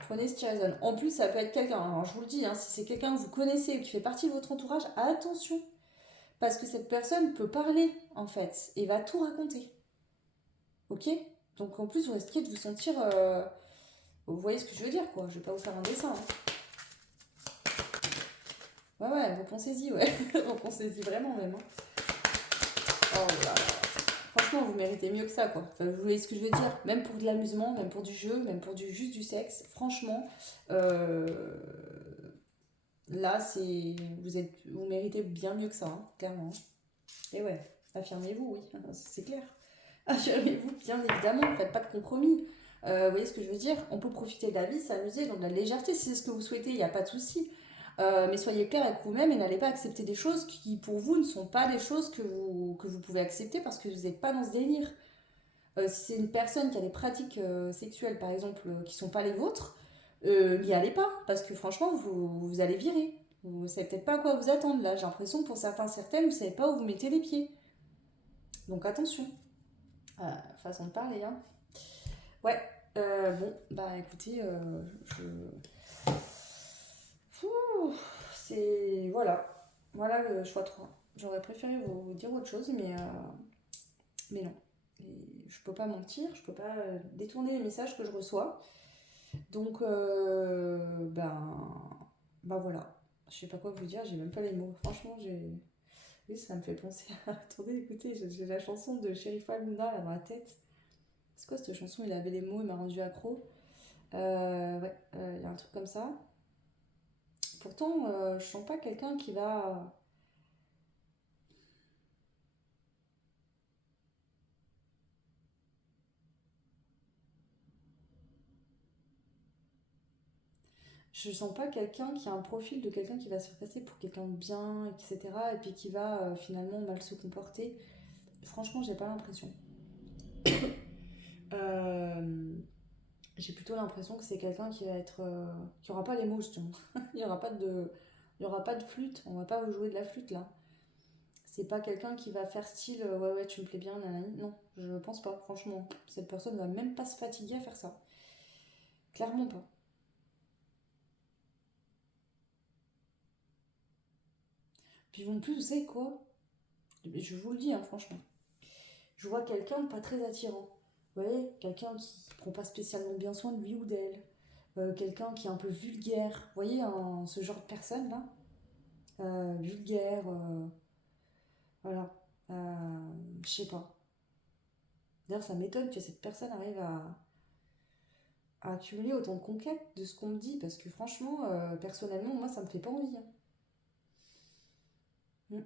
prenez ce qui résonne. En plus, ça peut être quelqu'un, alors je vous le dis, hein, si c'est quelqu'un que vous connaissez ou qui fait partie de votre entourage, attention. Parce que cette personne peut parler, en fait, et va tout raconter. Ok? Donc en plus, vous risquez de vous sentir... vous voyez ce que je veux dire, quoi. Je vais pas vous faire un dessin. Hein. Ouais, repensez-y, ouais. Repensez-y vraiment, même. Hein. Oh là là. Franchement, vous méritez mieux que ça, quoi. Enfin, vous voyez ce que je veux dire? Même pour de l'amusement, même pour du jeu, même pour juste du sexe. Franchement, euh, là, vous méritez bien mieux que ça, hein, clairement. Et ouais, affirmez-vous, oui, c'est clair. Affirmez-vous, bien évidemment, faites pas de compromis. Vous voyez ce que je veux dire? On peut profiter de la vie, s'amuser, dans de la légèreté, si c'est ce que vous souhaitez, il n'y a pas de souci. Mais soyez clair avec vous-même et n'allez pas accepter des choses qui, pour vous, ne sont pas des choses que vous pouvez accepter parce que vous n'êtes pas dans ce délire. Si c'est une personne qui a des pratiques sexuelles, par exemple, qui ne sont pas les vôtres, n'y allez pas, parce que franchement, vous allez virer. Vous ne savez peut-être pas à quoi vous attendre. Là, j'ai l'impression que pour certains, certaines, vous ne savez pas où vous mettez les pieds. Donc attention. Façon de parler, hein. Ouais, bon, bah écoutez, Ouh, c'est... Voilà. Voilà le choix 3. J'aurais préféré vous dire autre chose, mais non. Et je peux pas mentir, je peux pas détourner les messages que je reçois. Donc, ben voilà. Je sais pas quoi vous dire, j'ai même pas les mots. Franchement, j'ai... Oui, ça me fait penser à... Attendez, écoutez, j'ai la chanson de Sherifa Luna là dans la tête. C'est quoi cette chanson? Il avait les mots, il m'a rendu accro. Ouais, il y a un truc comme ça. Pourtant, je sens pas quelqu'un qui va... Je sens pas quelqu'un qui a un profil de quelqu'un qui va se faire passer pour quelqu'un de bien, etc. Et puis qui va finalement mal se comporter. Franchement, j'ai pas l'impression. Euh, j'ai plutôt l'impression que c'est quelqu'un qui va être... qui aura pas les mots, justement. Il y aura pas de... Il y aura pas de flûte. On va pas vous jouer de la flûte, là. C'est pas quelqu'un qui va faire style ouais, tu me plais bien, nanani. Non, je pense pas, franchement. Cette personne va même pas se fatiguer à faire ça. Clairement pas. Puis non plus, vous savez quoi? Je vous le dis, hein, franchement. Je vois quelqu'un de pas très attirant. Vous voyez, quelqu'un qui prend pas spécialement bien soin de lui ou d'elle. Quelqu'un qui est un peu vulgaire. Vous voyez, ce genre de personne là. Vulgaire, voilà. Je sais pas. D'ailleurs, ça m'étonne que cette personne arrive à accumuler autant de conquêtes de ce qu'on me dit. Parce que franchement, personnellement, moi, ça me fait pas envie. Hein. Mm.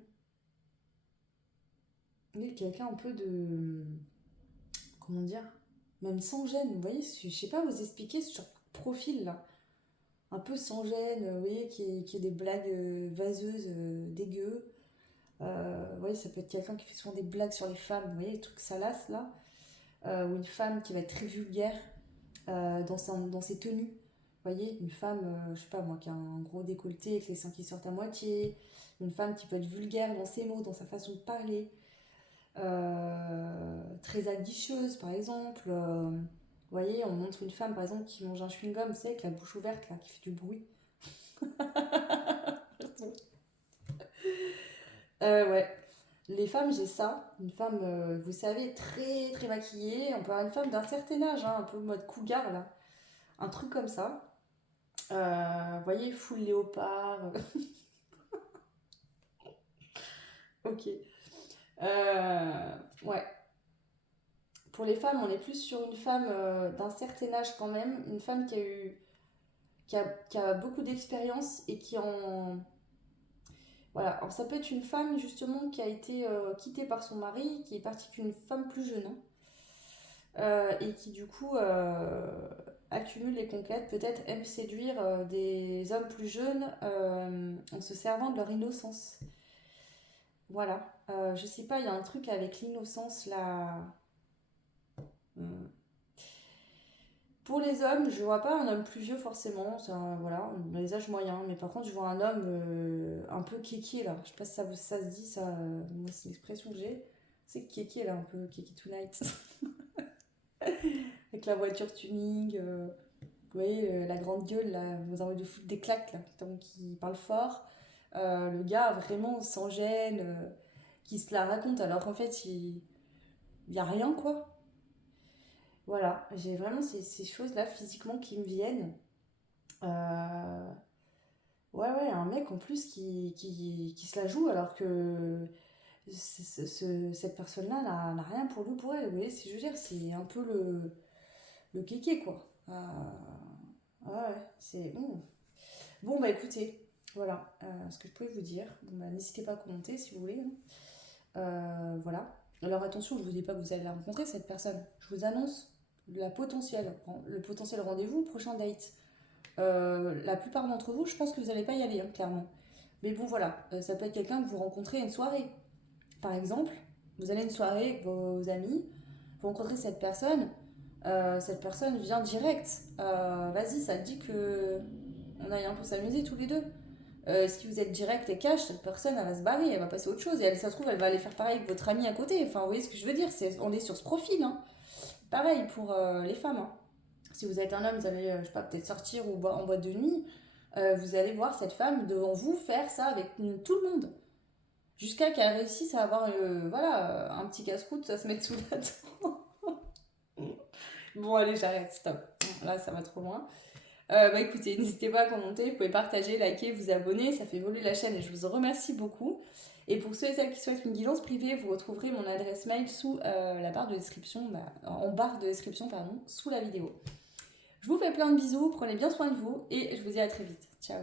Oui, quelqu'un un peu de... Comment dire? Même sans gêne. Vous voyez, je sais pas vous expliquer ce genre de profil là. Un peu sans gêne, vous voyez, qui est des blagues vaseuses, dégueu. Vous voyez, ça peut être quelqu'un qui fait souvent des blagues sur les femmes, vous voyez, les trucs salaces là. Ou une femme qui va être très vulgaire dans ses tenues. Vous voyez, une femme, je sais pas moi, qui a un gros décolleté avec les seins qui sortent à moitié. Une femme qui peut être vulgaire dans ses mots, dans sa façon de parler. Très aguicheuse, par exemple. Vous voyez, on montre une femme, par exemple, qui mange un chewing-gum, vous savez, avec la bouche ouverte, là, qui fait du bruit. Ouais. Les femmes, j'ai ça. Une femme, vous savez, très très maquillée. On peut avoir une femme d'un certain âge, hein, un peu mode cougar là. Un truc comme ça. Vous voyez, full léopard. Ok. Ouais. Pour les femmes, on est plus sur une femme d'un certain âge quand même, une femme qui a beaucoup d'expérience et qui en... Voilà, alors ça peut être une femme justement qui a été quittée par son mari, qui est partie qu'une femme plus jeune, hein, et qui du coup accumule les conquêtes, peut-être aime séduire des hommes plus jeunes en se servant de leur innocence. Voilà. Je sais pas, il y a un truc avec l'innocence là. Hmm. Pour les hommes, je vois pas un homme plus vieux forcément, ça, voilà, dans les âges moyens. Mais par contre, je vois un homme un peu kéké là. Je sais pas si ça se dit, ça. Moi, c'est l'expression que j'ai. C'est kéké là, un peu kéké tonight. Avec la voiture tuning, vous voyez, la grande gueule là, vous avez envie de foutre des claques là, donc qui parle fort. Le gars vraiment sans gêne, qui se la raconte alors qu'en fait, il y a rien quoi. Voilà, j'ai vraiment ces choses-là physiquement qui me viennent. Euh, ouais, ouais, un mec en plus qui se la joue alors que cette personne-là n'a rien pour lui ou pour elle. Vous voyez ce que je veux dire? C'est un peu le kéké, quoi. Ouais, ouais, c'est bon. Bon, bah écoutez, voilà ce que je pouvais vous dire. Bon, bah, n'hésitez pas à commenter si vous voulez, hein. Voilà. Alors attention, je ne vous dis pas que vous allez la rencontrer, cette personne. Je vous annonce le potentiel rendez-vous, prochain date. La plupart d'entre vous, je pense que vous n'allez pas y aller, hein, clairement. Mais bon, voilà, ça peut être quelqu'un que vous rencontrez à une soirée. Par exemple, vous allez à une soirée avec vos amis, vous rencontrez cette personne vient direct. Vas-y, ça te dit que on aille un peu s'amuser tous les deux. Si vous êtes direct et cash, cette personne, elle va se barrer, elle va passer à autre chose. Et elle, ça se trouve, elle va aller faire pareil avec votre ami à côté. Enfin, vous voyez ce que je veux dire, on est sur ce profil, hein. Pareil pour les femmes, hein. Si vous êtes un homme, vous allez, je sais pas, peut-être sortir ou en boîte de nuit, vous allez voir cette femme devant vous faire ça avec tout le monde. Jusqu'à qu'elle réussisse à avoir voilà, un petit casse-croûte à se mettre sous la dent. Bon, allez, j'arrête, stop. Là, ça va trop loin. Bah écoutez, n'hésitez pas à commenter, vous pouvez partager, liker, vous abonner, ça fait évoluer la chaîne et je vous en remercie beaucoup. Et pour ceux et celles qui souhaitent une guidance privée, vous retrouverez mon adresse mail sous la barre de description, en barre de description, pardon, sous la vidéo. Je vous fais plein de bisous, prenez bien soin de vous et je vous dis à très vite. Ciao.